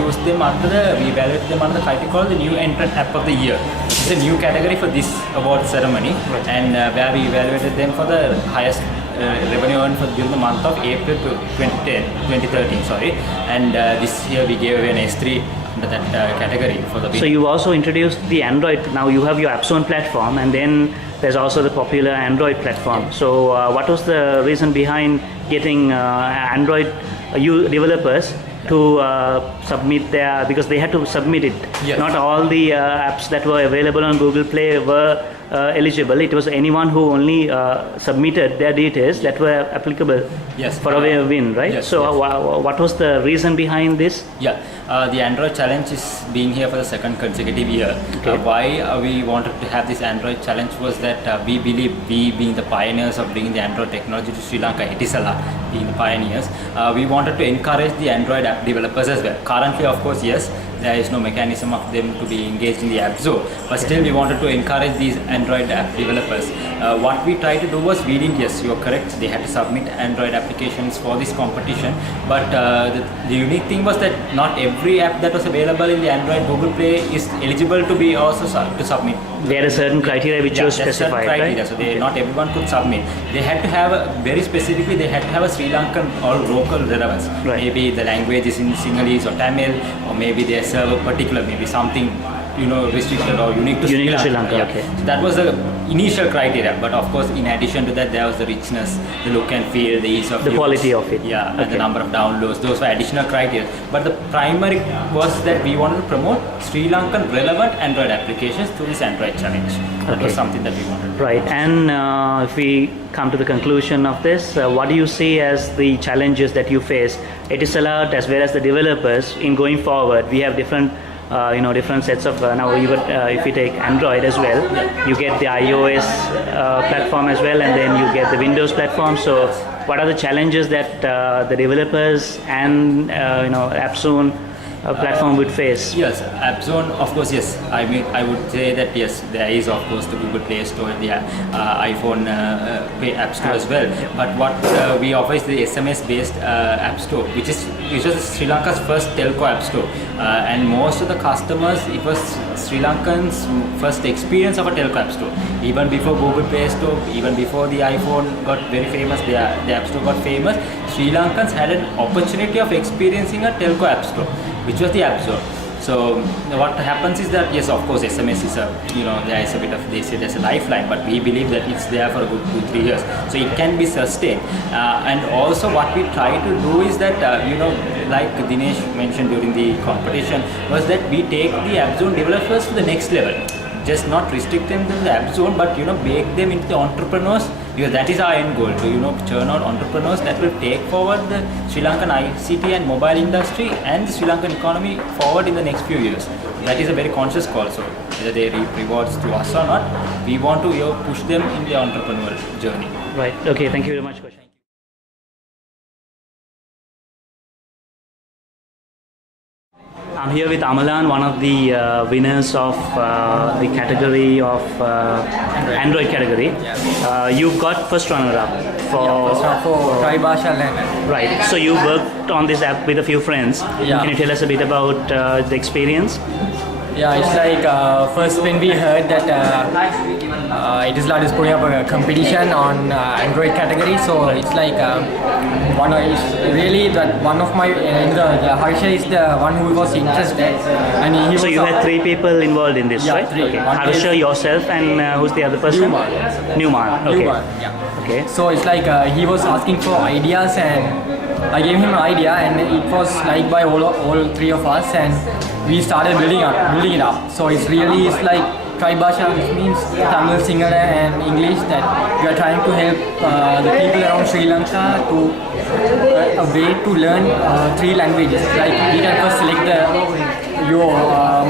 evaluated them under the criteria called the new entrant app of the year. It's a new category for this award ceremony, and where we evaluated them for the highest revenue earned during the month of April to 2013. And this year we gave away an S3 under that category for the. So you also introduced the Android. Now you have your Appzone platform, and then there's also the popular Android platform. So what was the reason behind getting Android developers to submit because they had to submit it. Yes. Not all the apps that were available on Google Play were eligible. It was anyone who only submitted their details that were applicable for a win, right? Yes, so what was the reason behind this? Yeah, the Android challenge is being here for the second consecutive year. Okay. Why we wanted to have this Android challenge was that we believe, we being the pioneers of bringing the Android technology to Sri Lanka, Etisalat being the pioneers, we wanted to encourage the Android app developers as well. Currently, of course, yes, there is no mechanism of them to be engaged in the Appzone, but still we wanted to encourage these Android app developers. What we tried to do was, yes, you are correct, they had to submit Android applications for this competition, but the unique thing was that not every app that was available in the Android Google Play is eligible to be also to submit. There are certain criteria which was specified, criteria, right? so not everyone could submit. They had to have very specifically, they had to have a Sri Lankan or local relevance. Right. Maybe the language is in Sinhalese or Tamil, or maybe they serve a particular, maybe something restricted or unique to Sri Lanka. Yeah. Okay. So that was the initial criteria, but of course in addition to that there was the richness, the look and feel, the ease of the use, quality of it. and the number of downloads. Those were additional criteria, but the primary was that we wanted to promote Sri Lankan relevant Android applications through this Android challenge. That was something that we wanted. Right, and if we come to the conclusion of this, what do you see as the challenges that you face, Etisalat as well as the developers, in going forward? We have different different sets of now even if you take Android as well, you get the iOS platform as well, and then you get the Windows platform. So what are the challenges that the developers and Appzone platform would face? Yes, Appzone, of course, yes. I mean, I would say that yes, there is of course the Google Play Store and the iPhone App Store as well. But what we offer is the SMS-based App Store, which was Sri Lanka's first telco App Store, and most of the customers, it was Sri Lankans' first experience of a telco App Store. Even before Google Play Store, even before the iPhone got very famous, the App Store got famous. Sri Lankans had an opportunity of experiencing a telco App Store, which was the Appzone. So what happens is that yes, of course, SMS is there is a bit of, they say there's a lifeline, but we believe that it's there for a good 2-3 years, so it can be sustained. And also what we try to do is that like Dinesh mentioned during the competition, was that we take the Appzone developers to the next level. Just not restrict them to the Appzone, but make them into the entrepreneurs, because that is our end goal, to churn out entrepreneurs that will take forward the Sri Lankan ICT and mobile industry and the Sri Lankan economy forward in the next few years. That is a very conscious call. So whether they reap rewards to us or not, we want to push them in the entrepreneurial journey. Right. Okay. Thank you very much, Coach. I'm here with Amalan, one of the winners of the category of Android category. You got first runner-up for Tribhasha Learner. Right. So you worked on this app with a few friends. Yeah. Can you tell us a bit about the experience? Yeah, it's like first when we heard that Etisalat is putting up a competition on Android category, so it's like one of my the Harsha is the one who was interested, and he So was you had 3 people involved in this, Yeah, right? 3. Okay. One Harsha, is- yourself, and who's the other person? Newman. Okay. Newman, yeah. Okay. So it's like he was asking for ideas, and I gave him an idea, and it was liked by all 3 of us, and we started building it up. So it's like Tribhasha, which means Tamil, Sinhala and English, that we are trying to help the people around Sri Lanka to a way to learn 3 languages. Like we can first select your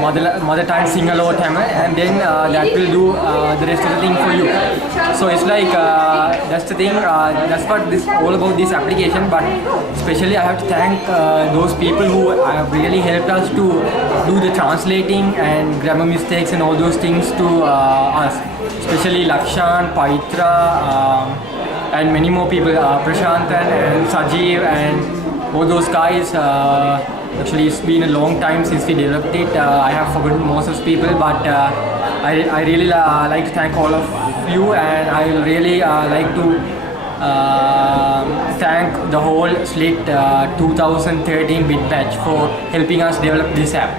mother tongue, Sinhala or Tamil, and then that will do the rest of the thing for you. So it's like that's the thing. That's what this all about this application. But especially I have to thank those people who have really helped us to do the translating and grammar mistakes and all those things to us. Especially Lakshan, Paitra, and many more people, Prashantan and Sajeev and all those guys. Actually, it's been a long time since we developed it. I have forgotten most of the people, but I really like to thank all of you, and I really like to thank the whole SLIT 2013 bit batch for helping us develop this app.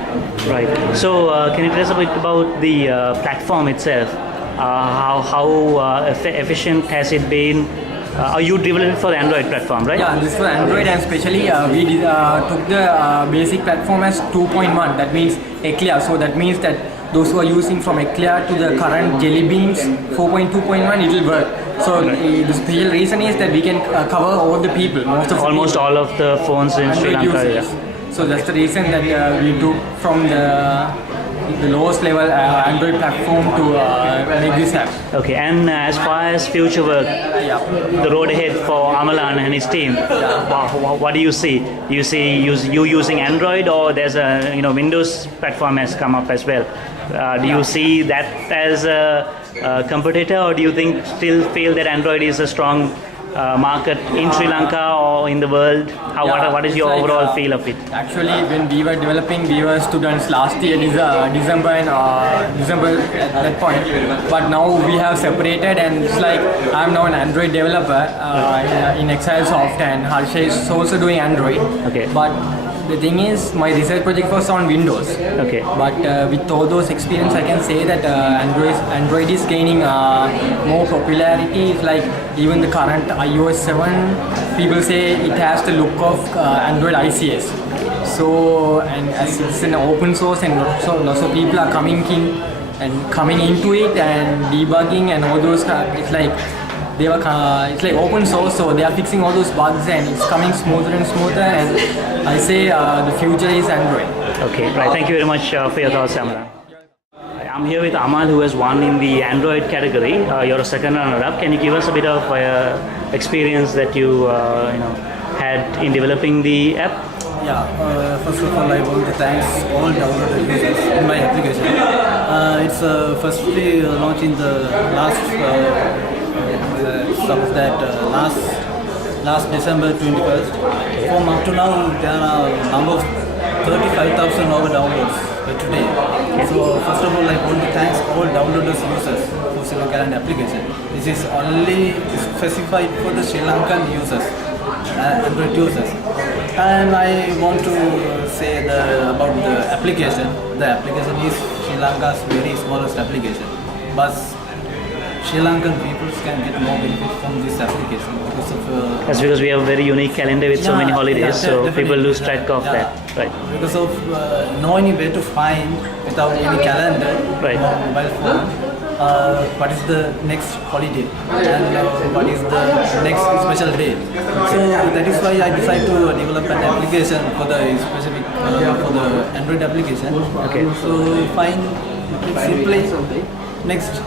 Right. So can you tell us a bit about the platform itself? How efficient has it been? You developed it for the Android platform, right? Yeah, this is for Android, and especially we took the basic platform as 2.1. That means Eclair. So that means that those who are using from Eclair to the current Jelly Beans 4.2.1, it will work. So the special reason is that we can cover all the people, Almost all of the phones in Sri Android Lanka. users. Yeah. So that's the reason that we took from the lowest level Android platform to make this app. Okay, and as far as future work, the road ahead for Amalan and his team, what do you see? Do you see you using Android, or there's a Windows platform has come up as well? Do you see that as a competitor, or do you still feel that Android is a strong market in Sri Lanka or in the world? What is your overall feel of it? Actually, when we were developing, we were students last year, December at that point. But now we have separated, and it's like I'm now an Android developer in ExileSoft, and Harsha is also doing Android. Okay. But the thing is, my research project was on Windows. Okay. But with all those experience, I can say that Android is gaining more popularity. It's like even the current iOS 7, people say it has the look of Android ICS. So, and as it's an open source, and lots of people are coming into it and debugging and all those. It's like it's like open source, so they are fixing all those bugs, and it's coming smoother and smoother. And I say the future is Android. Okay, right. Thank you very much for your thoughts, Amalan. I'm here with Amal, who has won in the Android category. You're a second runner-up. Can you give us a bit of experience that you had in developing the app? Yeah, first of all, I want to thank all downloaded users in my application. It's firstly launched in the last last December 21st. From up to now, there are a number of 35,000 over downloads today. So first of all, I want to thank all downloaders users for Sri Lankan application. This is only specified for the Sri Lankan users. Android users. And I want to say about the application. The application is Sri Lanka's very smallest application, but Sri Lankan people can get more benefit from this application because of. That's because we have a very unique calendar with so many holidays, so people lose track of that, right? Because of knowing where to find without any calendar Right. or mobile phone. What is the next holiday and what is the next special day. So that is why I decided to develop an application for the specific for the Android application. Okay. So find simply next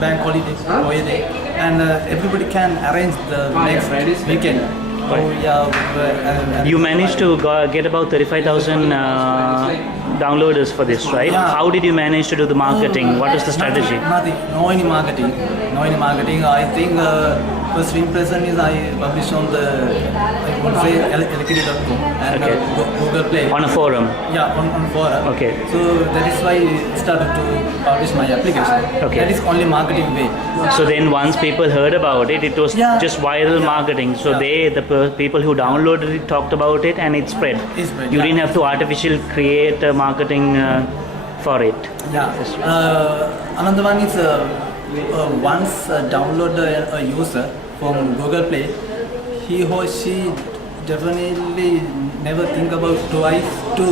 bank holiday and everybody can arrange the next weekend. So, You managed to get about 35,000 downloaders for this, right? Yeah. How did you manage to do the marketing? What was the strategy? Nothing. No any marketing. No any marketing. I think first impression is I published on the I would say electricity.com and Okay. Google Play. On a forum? Yeah, on forum. Okay. So that is why I started to publish my application. Okay. That is only marketing way. So then once people heard about it, it was Yeah. just viral Yeah. marketing. So Yeah. people who downloaded it talked about it and it spread. It spread, You yeah. didn't have to artificially create marketing for it. Yeah. Another one is once download a user from Google Play, he or she definitely never think about twice to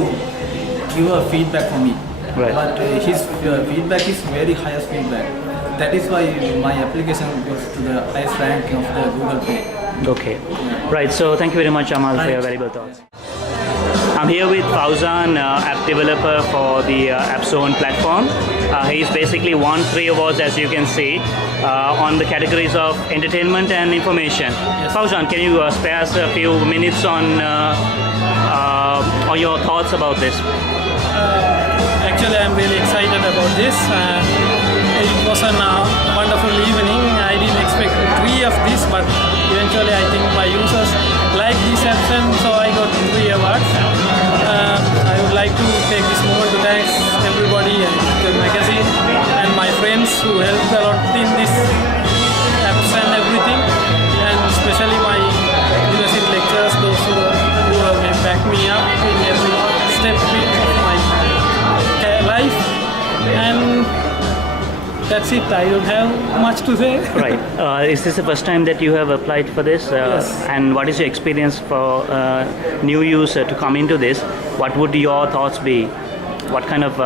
give a feedback for me. Right. But his feedback is very highest feedback. That is why my application goes to the highest rank of the Google Play. Okay. Right. So thank you very much, Amal, for your valuable thoughts. I'm here with Fauzan, app developer for the Appzone platform. He's basically won 3 awards, as you can see, on the categories of entertainment and information. Yes. Fauzan, can you spare us a few minutes on your thoughts about this? Actually, I'm really excited about this. It was a wonderful evening. I didn't expect 3 of this, but eventually I think my users like this option, so I got 3 awards. I would like to take this moment to thank everybody and the magazine and my friends who helped a lot in this apps and everything, and especially my university lecturers, those who have backed me up in every step of my life. And that's it. I don't have much to say. Right. Is this the first time that you have applied for this? Yes. And what is your experience for new user to come into this? What would your thoughts be? What kind of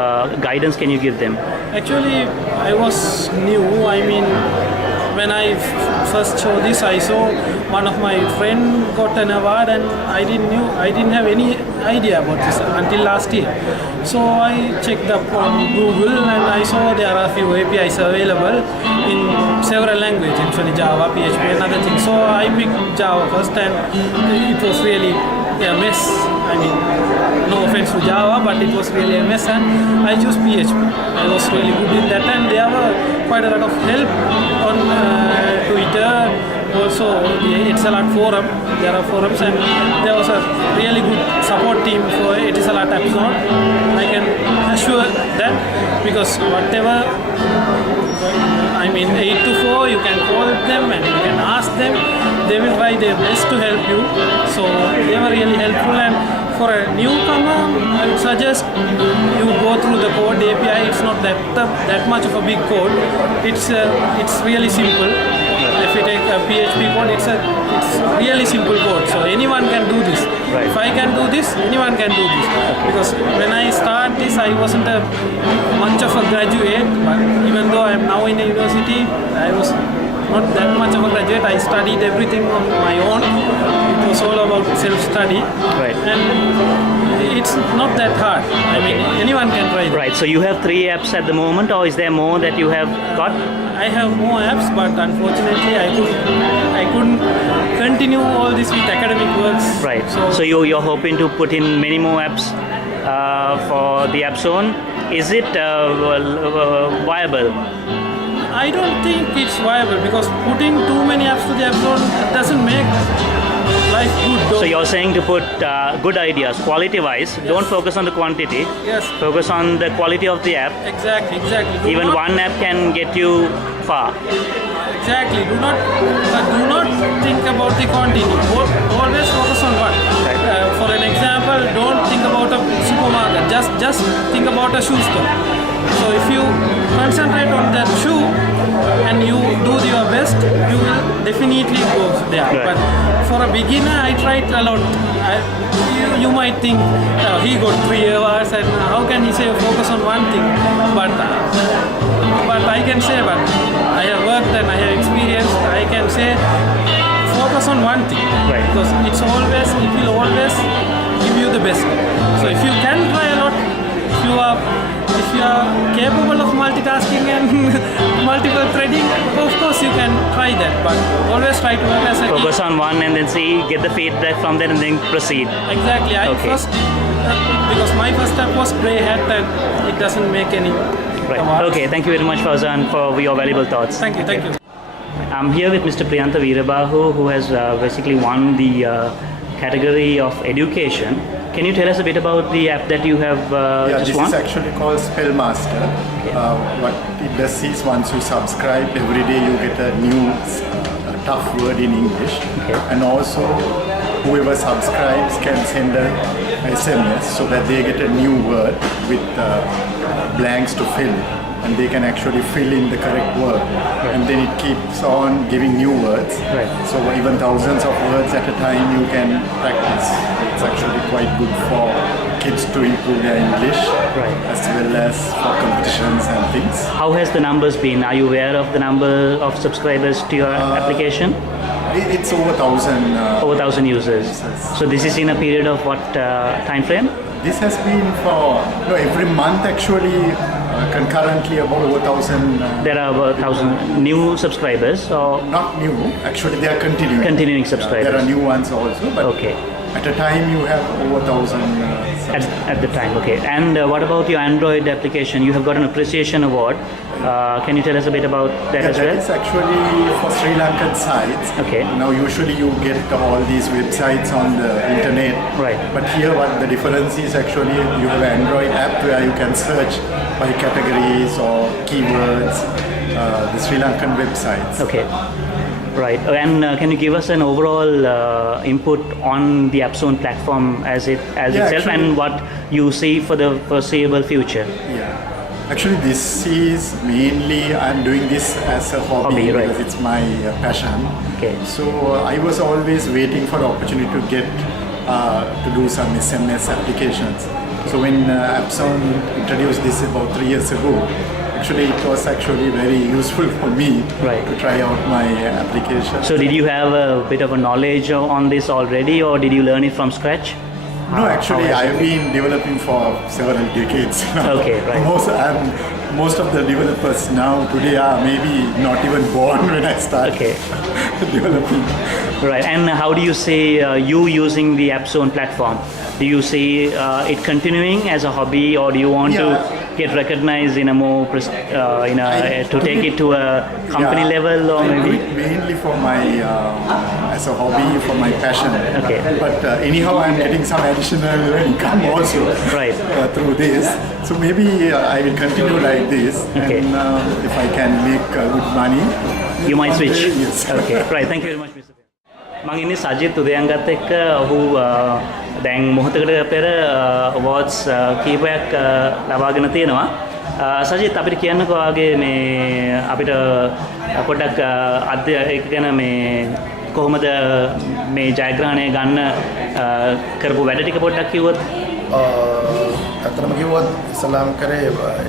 guidance can you give them? Actually, I was new. I mean, when I first saw this, I saw one of my friend got an award, and I didn't have any idea about this until last year. So I checked up on Google, and I saw there are a few APIs available in several languages, actually Java, PHP, and other things. So I picked Java first, and it was really a mess. I mean, no offense to Java, but it was really a mess, and I chose PHP. I was really good in that, and there were quite a lot of help on Twitter, also the Etisalat forum. There are forums, and there was a really good support team for Etisalat Appzone. I can assure that, because whatever, I mean 8 to 4, you can call them and you can ask them. They will try their best to help you. So they were really helpful, and for a newcomer, I would suggest you go through the code API. It's not that much of a big code. It's really simple. If you take a PHP code, it's really simple code. So anyone can do this. Right. If I can do this, anyone can do this. Because when I start this, I wasn't much of a graduate. But even though I am now in a university, I was not that much of a graduate. I studied everything on my own. It was all about self-study. Right. And it's not that hard. I mean, anyone can try that. Right. So you have 3 apps at the moment, or is there more that you have got? I have more apps, but unfortunately I couldn't continue all this with academic works. Right. So you're hoping to put in many more apps for the Appzone. Is it viable? I don't think it's viable because putting too many apps to the Appzone doesn't make life good. So you're saying to put good ideas, quality-wise. Yes. Don't focus on the quantity. Yes. Focus on the quality of the app. Exactly. Even one app can get you far. Exactly. Do not think about the quantity. Always focus on one. Right. For an example, don't think about a supermarket. Just think about a shoe store. So if you concentrate on that shoe and you do your best, you will definitely go there. Right. But for a beginner, I tried a lot. You might think he got 3 hours and how can he say focus on one thing? But I can say, but I have worked and I have experienced. I can say focus on one thing. Right. Because it will always give you the best. So if you can try a lot, if you are capable of multitasking and multiple threading, of course you can try that, but always try to work as a Focus team. on one and then get the feedback from there and then proceed. Exactly. Okay. Because my first step was grey hat and it doesn't make any Right. Okay, thank you very much, Fauzan, for your valuable thoughts. Thank you. I'm here with Mr. Priyantha Veerabahu, who has basically won the category of education. Can you tell us a bit about the app that you have just this won? is actually called Spellmaster. What it does is once you subscribe, every day you get a new tough word in English. Okay. And also whoever subscribes can send a SMS so that they get a new word with blanks to fill. And they can actually fill in the correct word. Right. And then it keeps on giving new words. Right. So even thousands of words at a time you can practice. It's actually quite good for kids to improve their English, Right. as well as for competitions and things. How has the numbers been? Are you aware of the number of subscribers to your application? It's over 1,000. Over 1,000 users. So this is in a period of what time frame? This has been for every month actually. Concurrently about over 1,000. There are about 1,000 new subscribers, or Not new, actually they are continuing. Continuing subscribers. There are new ones also, but Okay. at a time you have over 1,000. at the time? Okay. And what about your Android application? You have got an appreciation award. Can you tell us a bit about that as That well? is actually for Sri Lankan sites. Okay. Now usually you get all these websites on the internet. Right. But here what the difference is actually you have an Android app where you can search by categories or keywords, the Sri Lankan websites. Okay. Right. And can you give us an overall input on the Appzone platform as itself, actually- and what you see for the foreseeable future? Yeah. Actually, this is mainly, I'm doing this as a hobby, Right. because it's my passion. Okay. So I was always waiting for the opportunity to get to do some SMS applications. So when Appzone introduced this about 3 years ago, actually it was actually very useful for me Right. to try out my application. So did you have a bit of a knowledge on this already, or did you learn it from scratch? No, actually, How has I've been developing for several decades now. Okay, right. Most of the developers now today are maybe not even born when I started Okay. developing. Right. And how do you see you using the Appzone platform? Do you see it continuing as a hobby, or do you want to get recognized in a more to take it to a company level, or I do maybe? it mainly for my as a hobby, for my passion. Okay. But anyhow, I'm getting some additional income also Right. through this. So maybe I will continue like this, Okay. and if I can make good money, You might switch. Yes. Okay. Right. Thank you very much, Mr. මම ඉන්නේ සජිත් උදයන්ගත් එක්ක ඔහු දැන් මොහොතකට පෙර අවාර්ඩ්ස් කීපයක් ලබාගෙන තියෙනවා. සජිත් අපිට කියන්නකෝ ආගේ මේ අපිට පොඩ්ඩක් ඒක ගැන මේ කොහොමද මේ ජයග්‍රහණය ගන්න කරපු වැඩ ටික පොඩ්ඩක් කිව්වොත්? ඇත්තටම කිව්වොත් ඉස්ලාම් කරේ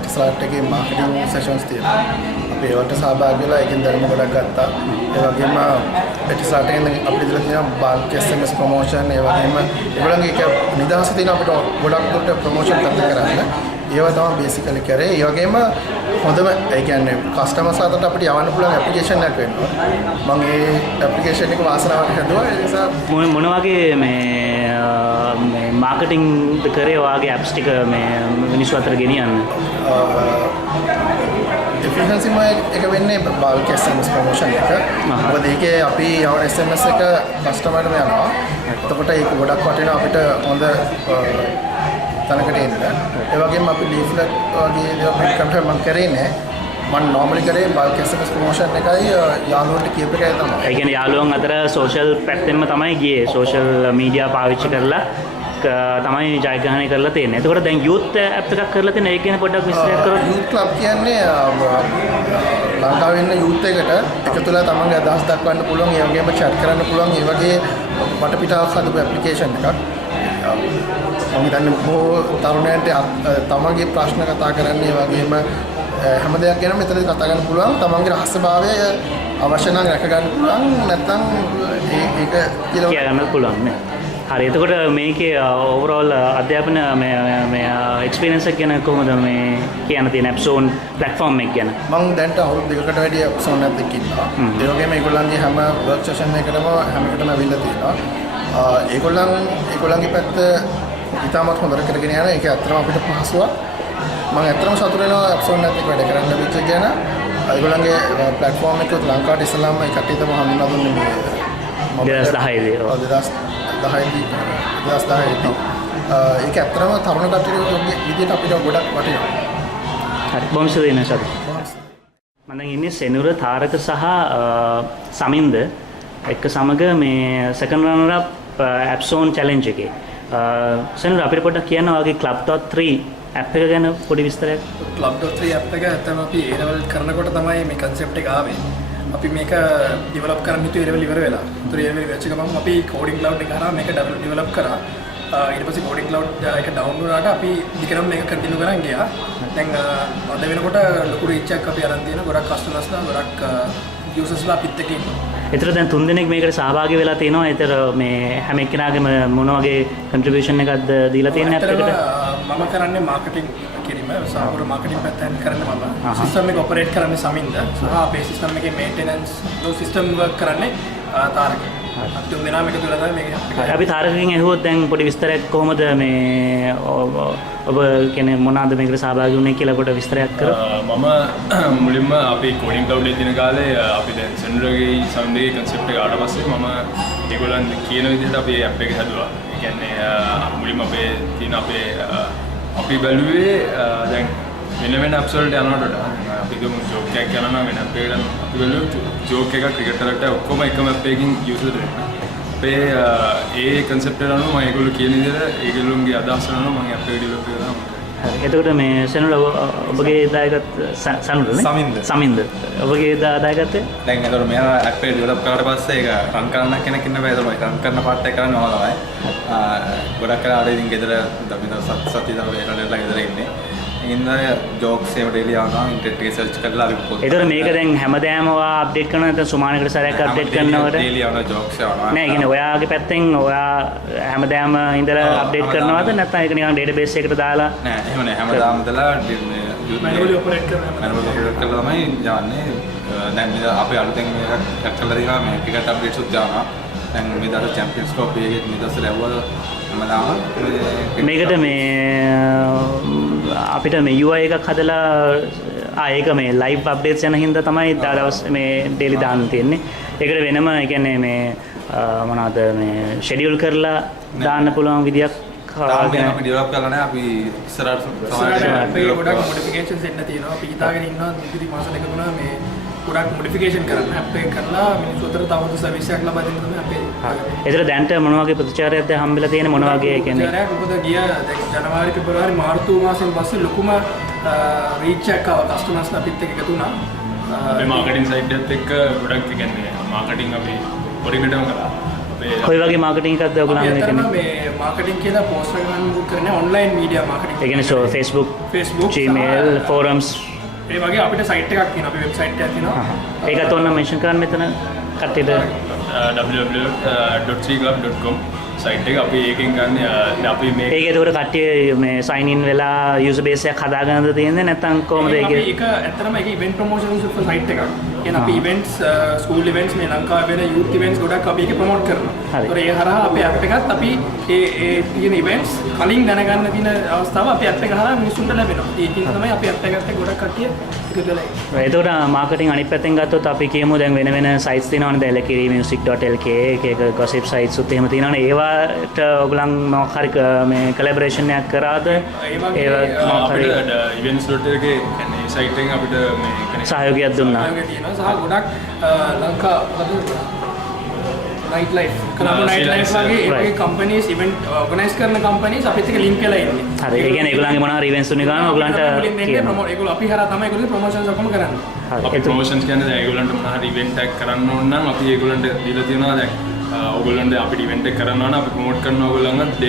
ඉස්ලාට් එකේ මාකටිං සෙෂන්ස් තියෙනවා. අපි ඒවට සහභාගී වෙලා ඒකෙන් ධර්ම ගොඩක් ගත්තා. ඒ වගේම එටිසලාට එන අපිට ඉඳලා තියෙන බල්ක් SMS ප්‍රොමෝෂන් ඒ වගේම ඒගොල්ලන්ගේ එක නිදහස තියෙන අපිට ගොඩක් දුරට ප්‍රොමෝෂන් කරන්න. ඒවා තමයි බේසිකලි කරේ. ඒ වගේම හොඳම ඒ කියන්නේ කස්ටමර්ස් අතරට අපිට යවන්න පුළුවන් ඇප්ලිකේෂන් එකක් වෙනවා. මම ඒ ඇප්ලිකේෂන් එක වාසනාවට හදුවා. ඒ නිසා මොන වගේ මේ මාකටිං කරේ ඔයාගේ ඇප්ස් ටික මේ මිනිස්සු අතර ගෙනියන්න? එෆිෂන්සි එක වෙන්නේ බල්ක් SMS ප්‍රොමෝෂන් එක. මොකද ඒකේ අපි යවන SMS එක කස්ටමර්ට යනවා. එතකොට ඒක ගොඩක් වටිනවා අපිට හොඳ තැනකට එන්න. ඒ වගේම අපි ලීෆ්ලට් වගේ දේවල් කන්ෆර්ම් මම කරේ නෑ. මම normally කරේ බල්ක් SMS ප්‍රොමෝෂන් එකයි යාළුවන්ට කියපු එකයි තමයි. ඒ කියන්නේ යාළුවන් අතර සෝෂල් පැත්තෙන්ම තමයි ගියේ. සෝෂල් මීඩියා පාවිච්චි කරලා තමයි ජයග්‍රහණය කරලා තියෙන්නේ. එතකොට දැන් youth app එකක් කරලා තියෙන ඒක ගැන පොඩ්ඩක් විස්තරයක් කරොත්. youth club කියන්නේ ලංකාවේ ඉන්න youth එකට එකතුලා තමන්ගේ අදහස් දක්වන්න පුළුවන්, ඒ වගේම chat කරන්න පුළුවන්, ඒ වගේ වටපිටාවක් හදපු application එකක්. මම හිතන්නේ බොහෝ තරුණයන්ට තමන්ගේ ප්‍රශ්න කතා කරන්න, ඒ වගේම හැම දෙයක් ගැනම මෙතනදී කතා කරන්න පුළුවන්. තමන්ගේ රහස්‍යභාවය අවශ්‍ය නම් රැක ගන්න පුළුවන්, නැත්නම් ඒක කියන්න පුළුවන් නේ. හරි. එතකොට මේකේ ඕවරෝල් අධ්‍යාපන මේ එක්ස්පීරියන්ස් එක ගැන කොහොමද මේ කියන්න තියෙන Appzone platform එක ගැන? මම දැන්ට අවුරුදු දෙකකට වැඩි Appzone එකක් ඉන්නවා. ඒ වගේම ඒගොල්ලන්ගේ හැම වර්ක් සෙෂන් එකකටම හැම එකටම අවිල්ලා තියෙනවා. ඒගොල්ලන්ගේ පැත්ත ඉතාමත් හොඳට කරගෙන යනවා. ඒක ඇත්තටම අපිට පහසුවක්. මම ඇත්තටම සතුටු වෙනවා Appzone එකත් එක්ක වැඩ කරන්න වෙච්ච ගැන. ඒගොල්ලන්ගේ platform එක ලංකාවට ඉස්සලාම ඒ කට්ටිය තමයි හඳුන්වා දුන්නේ මේ 2010 දී. 2010 ඒක ඇත්තටම තරුණ කට්ටියගේ විදිහට අපිට ගොඩක් වටිනවා. හරි. බොහොම ස්තුතියි සර්. මම දැන් ඉන්නේ සෙනුර තාරක සහ සමින්ද එක්ක සමග මේ second runner up Appzone challenge එකේ. සෙනුර අපිට පොඩ්ඩක් කියන්න ඔයාගේ club.3 app එක ගැන පොඩි විස්තරයක්. club.3 app එක ඇත්තම අපි A level කරනකොට තමයි මේ concept එක ආවේ. අපි මේක ඩෙවලොප් කරන්න හිතුවේ A level ඉවර වෙලා. ඒතර A level වෙච්ච ගමන් අපි coding cloud එක කරා මේක ඩෙවලොප් කරා. ඊට පස්සේ coding cloud එක ඩවුන්ලෝඩ් වුණාට අපි දිගටම මේක කන්ටිනියු කරන් ගියා. දැන් අද වෙනකොට ලොකු රීච් එකක් අපි අරන් තියෙන ගොඩක් කස්ටමර්ස්ලා ගොඩක් යූසර්ස්ලා අපිත් එක්ක ඉන්නවා. ඒතර දැන් 3 දෙනෙක් මේකට සහභාගී වෙලා තිනවා. ඒතර මේ හැම එක්කෙනාගේම මොන වගේ contribution එකක්ද දීලා තියෙන්නේ app එකට? මම කරන්නේ මාකටිං කිරීම, සාහවර මාකටිං පැත්තෙන් කරන්නේ මම. සිස්ටම් එක ඔපරේට් කරන්නේ සමින්ද. සහ අපේ සිස්ටම් එකේ මේන්ටෙනන්ස් දෝ සිස්ටම් වර්ක් කරන්නේ තාරක. අතුම් දෙනා මේක තුල තමයි මේක. අපි තාරකගෙන් ඇහුවොත් දැන් පොඩි විස්තරයක් කොහොමද මේ ඔබ කියන්නේ මොනවාද මේකට සහභාගී වුනේ කියලා පොඩි විස්තරයක් කරොත්. මම මුලින්ම අපි කෝඩින් ක්ලවුඩ් එකේ තියෙන කාලේ අපි දැන් සෙන්ඩර්ගේ සවුන්ඩේ concept එක ආවට පස්සේ මම ඒගොල්ලන් කියන විදිහට අපි app එක හදුවා. ඒ කියන්නේ මුලින්ම අපේ තියෙන අපි බැලුවේ දැන් වෙන apps වලට යනකොට අපි ගමු ජෝක් එකක් කරනවා වෙන app එකකට අපි බැලුවේ ජෝක් එකක් ක්‍රිකටර්ට ඔක්කොම එකම app එකකින් යූසර් දෙන්න. අපේ ඒ concept එක අනුව මම ඒගොල්ලෝ කියන විදිහට ඒගොල්ලෝගේ අදහස් අනුව මම app එක develop කරනවා. හරි. එතකොට මේ සෙනුල ඔබගේ දායකත් සමින්ද. සමින්ද. ඔබගේ දායකත්වය? දැන් ඒතකොට මෙයා app එක develop කරාට පස්සේ ඒක රන් කරන්න කෙනෙක් ඉන්න බෑ. ඒතකොට රන් කරන part එක කරන්නේ මම තමයි. ගොඩක් කරලා ආරේ ඉතින් ගෙදර අපි සතිය දවල්ට ගෙදර ඉන්නේ. ඉන්න ජෝක්ස් ඒවට එළියනවා ඉන්ටර්නෙට් එකේ සර්ච් කරලා අපි පොත්. ඒතර මේක දැන් හැමදාම ඔයා අප්ඩේට් කරනවා නැත්නම් සුමානකට සැරයක් අප්ඩේට් කරනවද? එළියනවා ජෝක්ස් යනවා. නෑ කියන්නේ ඔයාගේ පැත්තෙන් ඔයා හැමදාම ඉඳලා අප්ඩේට් කරනවද නැත්නම් ඒක නිකන් ඩේටාබේස් එකකට දාලා? නෑ එහෙම නෑ හැමදාම ඉඳලා මැනුවලි ඔපරේට් කරනවා. මැනුවලි ඔපරේට් කරලා තමයි යන්නේ. දැන් අපි අලුතෙන් මේක කරලා දෙනවා මේ ක්‍රිකට් අප්ඩේට්ස් උත් දානවා. දැන් මේ දාලා චැම්පියන්ස් ට්‍රොෆි එකේ මේ දවස්වල ඇව්වල හැමදාම මේකට මේ අපිට මේ UI එකක් හදලා ඒක මේ ලයිව් අප්ඩේට්ස් යන හින්දා තමයි දවස් මේ ඩේලි දාන්න තියෙන්නේ. ඒකට වෙනම ඒ කියන්නේ මේ මොනවාද මේ ෂෙඩියුල් කරලා දාන්න පුළුවන් විදියක් අපි ඩෙවලොප් කරලා නැහැ. අපි ඉස්සරහට අපේ ගොඩක් මොඩිෆිකේෂන්ස් එන්න තියෙනවා. අපි හිතාගෙන ඉන්නවා ඉදිරි මාස දෙක තුනක මේ ගොඩක් මොඩිෆිකේෂන් කරන්න app එක කරලා මිනිස්සු අතර තවද සර්විස් එකක් ලබා දෙන්න තමයි අපේ. ඒතර දැන්ට මොන වගේ ප්‍රතිචාරයක්ද හම්බෙලා තියෙන්නේ මොන වගේ කියන්නේ? ප්‍රතිචාරයක් මොකද ගිය ජනවාරි පෙබරවාරි මාර්තු මාසෙන් පස්සේ ලොකුම රීච් එකක් ආවා කස්ටමර්ස්ලා අපිත් එක්ක එකතු වුණා. අපේ මාකටිං සයිට් එකත් එක්ක ගොඩක් කියන්නේ මාකටිං අපි පොඩිකටම කරා. කොයි වගේ මාකටිං එකක්ද ඔයගොල්ලෝ කියන්නේ? මේ මාකටිං කියලා පෝස්ට් එකක් කරන්නේ ඔන්ලයින් මීඩියා මාකටිං. ඒ කියන්නේ Facebook, Gmail, forums ඒ වගේ අපිට සයිට් එකක් තියෙනවා. අපි වෙබ්සයිට් එකක් තියෙනවා. ඒකත් ඕන මෙන්ෂන් කරන්න මෙතන කට්ටියට www.3club.com සයිට් එක අපි ඒකෙන් ගන්න අපි මේ ඒක ඒකට කට්ටිය මේ සයින් ඉන් වෙලා යූසර් බේස් එකක් හදාගන්නද තියෙන්නේ නැත්නම් කොහොමද ඒක? ඒක ඇත්තටම ඒක ඉවෙන්ට් ප්‍රොමෝෂන්ස් for සයිට් එකක්. කියන්නේ අපි ඉවෙන්ට්ස් ස්කූල් ඉවෙන්ට්ස් මේ ලංකාවේ වෙන යූත් ඉවෙන්ට්ස් ගොඩක් අපි ඒක ප්‍රොමෝට් කරනවා. ඒතකොට ඒ හරහා අපේ ඇප් එකත් අපි ඒ තියෙන ඉවෙන්ට්ස් කලින් දැනගන්න තියෙන අවස්ථාව අපි ඇප් එක හරහා මිනිස්සුන්ට ලැබෙනවා. ඒකින් තමයි අපි ඇප් එකත් එක්ක ගොඩක් කට්ටිය එකතු වෙලා ඉන්නේ. ඒතකොට මාකටිං අනිත් පැත්තෙන් ගත්තොත් අපි කියමු දැන් වෙන වෙන සයිට්ස් තියෙනවනේ දැන් ලකිරි music.lk එක එක gossip sites උත් එහෙම තියෙනවනේ ඒවට ඔයගොල්ලන් මොකක් හරි මේ කොලැබොරේෂන් එකක් කරාද? ඒ වගේ events.lk කියන්නේ සයිට් එකෙන් අපිට මේ සහයෝගයක් දුන්නා. සහයෝගය තියෙනවා සහ ගොඩක් Lanka night life club night life වගේ ඒ කම්පනීස් ඉවෙන්ට් ඕගනයිස් කරන කම්පනීස් අපිත් එක්ක ලින්ක් වෙලා ඉන්නේ. හරි. ඒ කියන්නේ ඒගොල්ලන්ගේ මොනවා හරි ඉවෙන්ට්ස් උනේ ගන්න ඔයගොල්ලන්ට කියනවා. ඒගොල්ලෝ අපි හරහා තමයි ඒගොල්ලෝ ප්‍රොමෝෂන්ස් ඔක්කොම කරන්නේ. අපි ප්‍රොමෝෂන්ස් කියන්නේ දැන් ඒගොල්ලන්ට මොනවා හරි ඉවෙන්ට් එකක් කරන්න ඕන නම් අපි ඒගොල්ලන්ට දීලා තියෙනවා දැන් ඕගොල්ලන්ට අපිට ඉවෙන්ට් එක කරනවා නම් අපි ප්‍රොමෝට් කරනවා ඕගොල්ලන්ට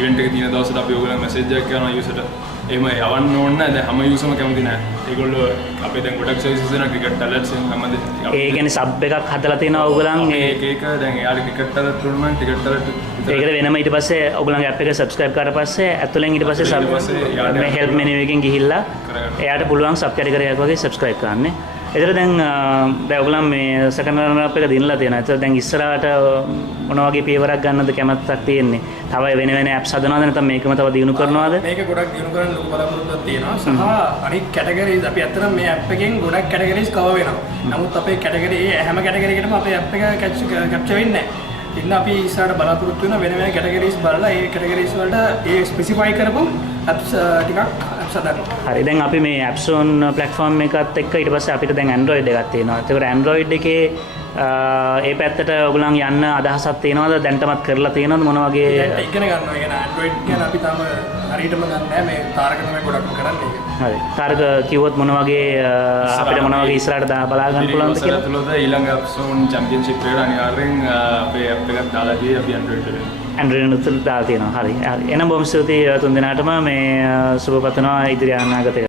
ඉවෙන්ට් එක තියෙන දවසට අපි ඕගොල්ලන්ට මැසේජ් එකක් කරනවා යූසර්ට. එහෙම යවන්න ඕන නැහැ. දැන් හැම යූසර්ම කැමති නැහැ. ඒගොල්ලෝ අපේ දැන් ගොඩක් සර්විසස් දෙනවා ක්‍රිකට් ඇලර්ට්ස් හැමදේම. ඒ කියන්නේ සබ් එකක් හදලා තියෙනවා ඕගොල්ලන් ඒක දැන් එයාට ක්‍රිකට් ඇලර්ට් දුන්නා නම් ක්‍රිකට් ඇලර්ට් ඒකද වෙනම ඊට පස්සේ ඔයගොල්ලන්ගේ ඇප් එක සබ්ස්ක්‍රයිබ් කරලා පස්සේ ඇතුලෙන් ඊට පස්සේ මේ හෙල්ප් මෙනු එකෙන් ගිහිල්ලා එයාට පුළුවන් සබ් කැටගරි එකක් වගේ සබ්ස්ක්‍රයිබ් කරන්න. ඒතර දැන් ඔයගොල්ලන් මේ සෙකන්ඩ් රන්නර් අප් එක දිනලා තියෙනවා. ඒතර දැන් ඉස්සරහට මොන වගේ පියවරක් ගන්නද කැමැත්තක් තියෙන්නේ? තව වෙන වෙන ඇප්ස් හදනවද නැත්නම් මේකම තව දිනු කරනවද? මේක ගොඩක් දිනු කරන්න ලොකු බලාපොරොත්තුවක් තියෙනවා. සහ අනිත් කැටගරිස් අපි අතරම මේ ඇප් එකෙන් ගොඩක් කැටගරිස් කවර් වෙනවා. නමුත් අපේ කැටගරි හැම කැටගරි එකකටම අපේ ඇප් එක කැප්චර් වෙන්නේ නැහැ. ඉතින් අපි ඉස්සරහට බලාපොරොත්තු වෙන වෙන වෙන කැටගරිස් බලලා ඒ කැටගරිස් වලට ඒ ස්පෙસિෆයි කරපු ඇප්ස් ටිකක් ඇප්ස් හදනවා. හරි. දැන් අපි මේ Appzone platform එකත් එක්ක ඊට පස්සේ අපිට දැන් Android එකක් තියෙනවා. ඒකට Android එකේ ඒ පැත්තට ඔයගොල්ලන් යන්න අදහසක් තියෙනවද? දැන්ටමත් කරලා තියෙනවද මොන වගේ? ඉගෙන ගන්නවා. ඒ කියන්නේ Android ගැන අපි තාම හරියටම ගන්න නැහැ. මේ තාරක තමයි ගොඩක් කරන්නේ. හරි. තාරක කිව්වොත් මොන වගේ අපිට මොන වගේ ඉස්සරහට බලා ගන්න පුළුවන්ද කියලා? තුලද ඊළඟ Appzone Championship එකට අනිවාර්යෙන් අපේ ඇප් එකක් දාලා දී අපි Android එකට Android උත්තර දාලා තියෙනවා. හරි. හරි. එහෙනම් බොහොම ස්තුතියි තුන් දෙනාටම මේ සුබ පතනවා ඉදිරි අනාගතයට.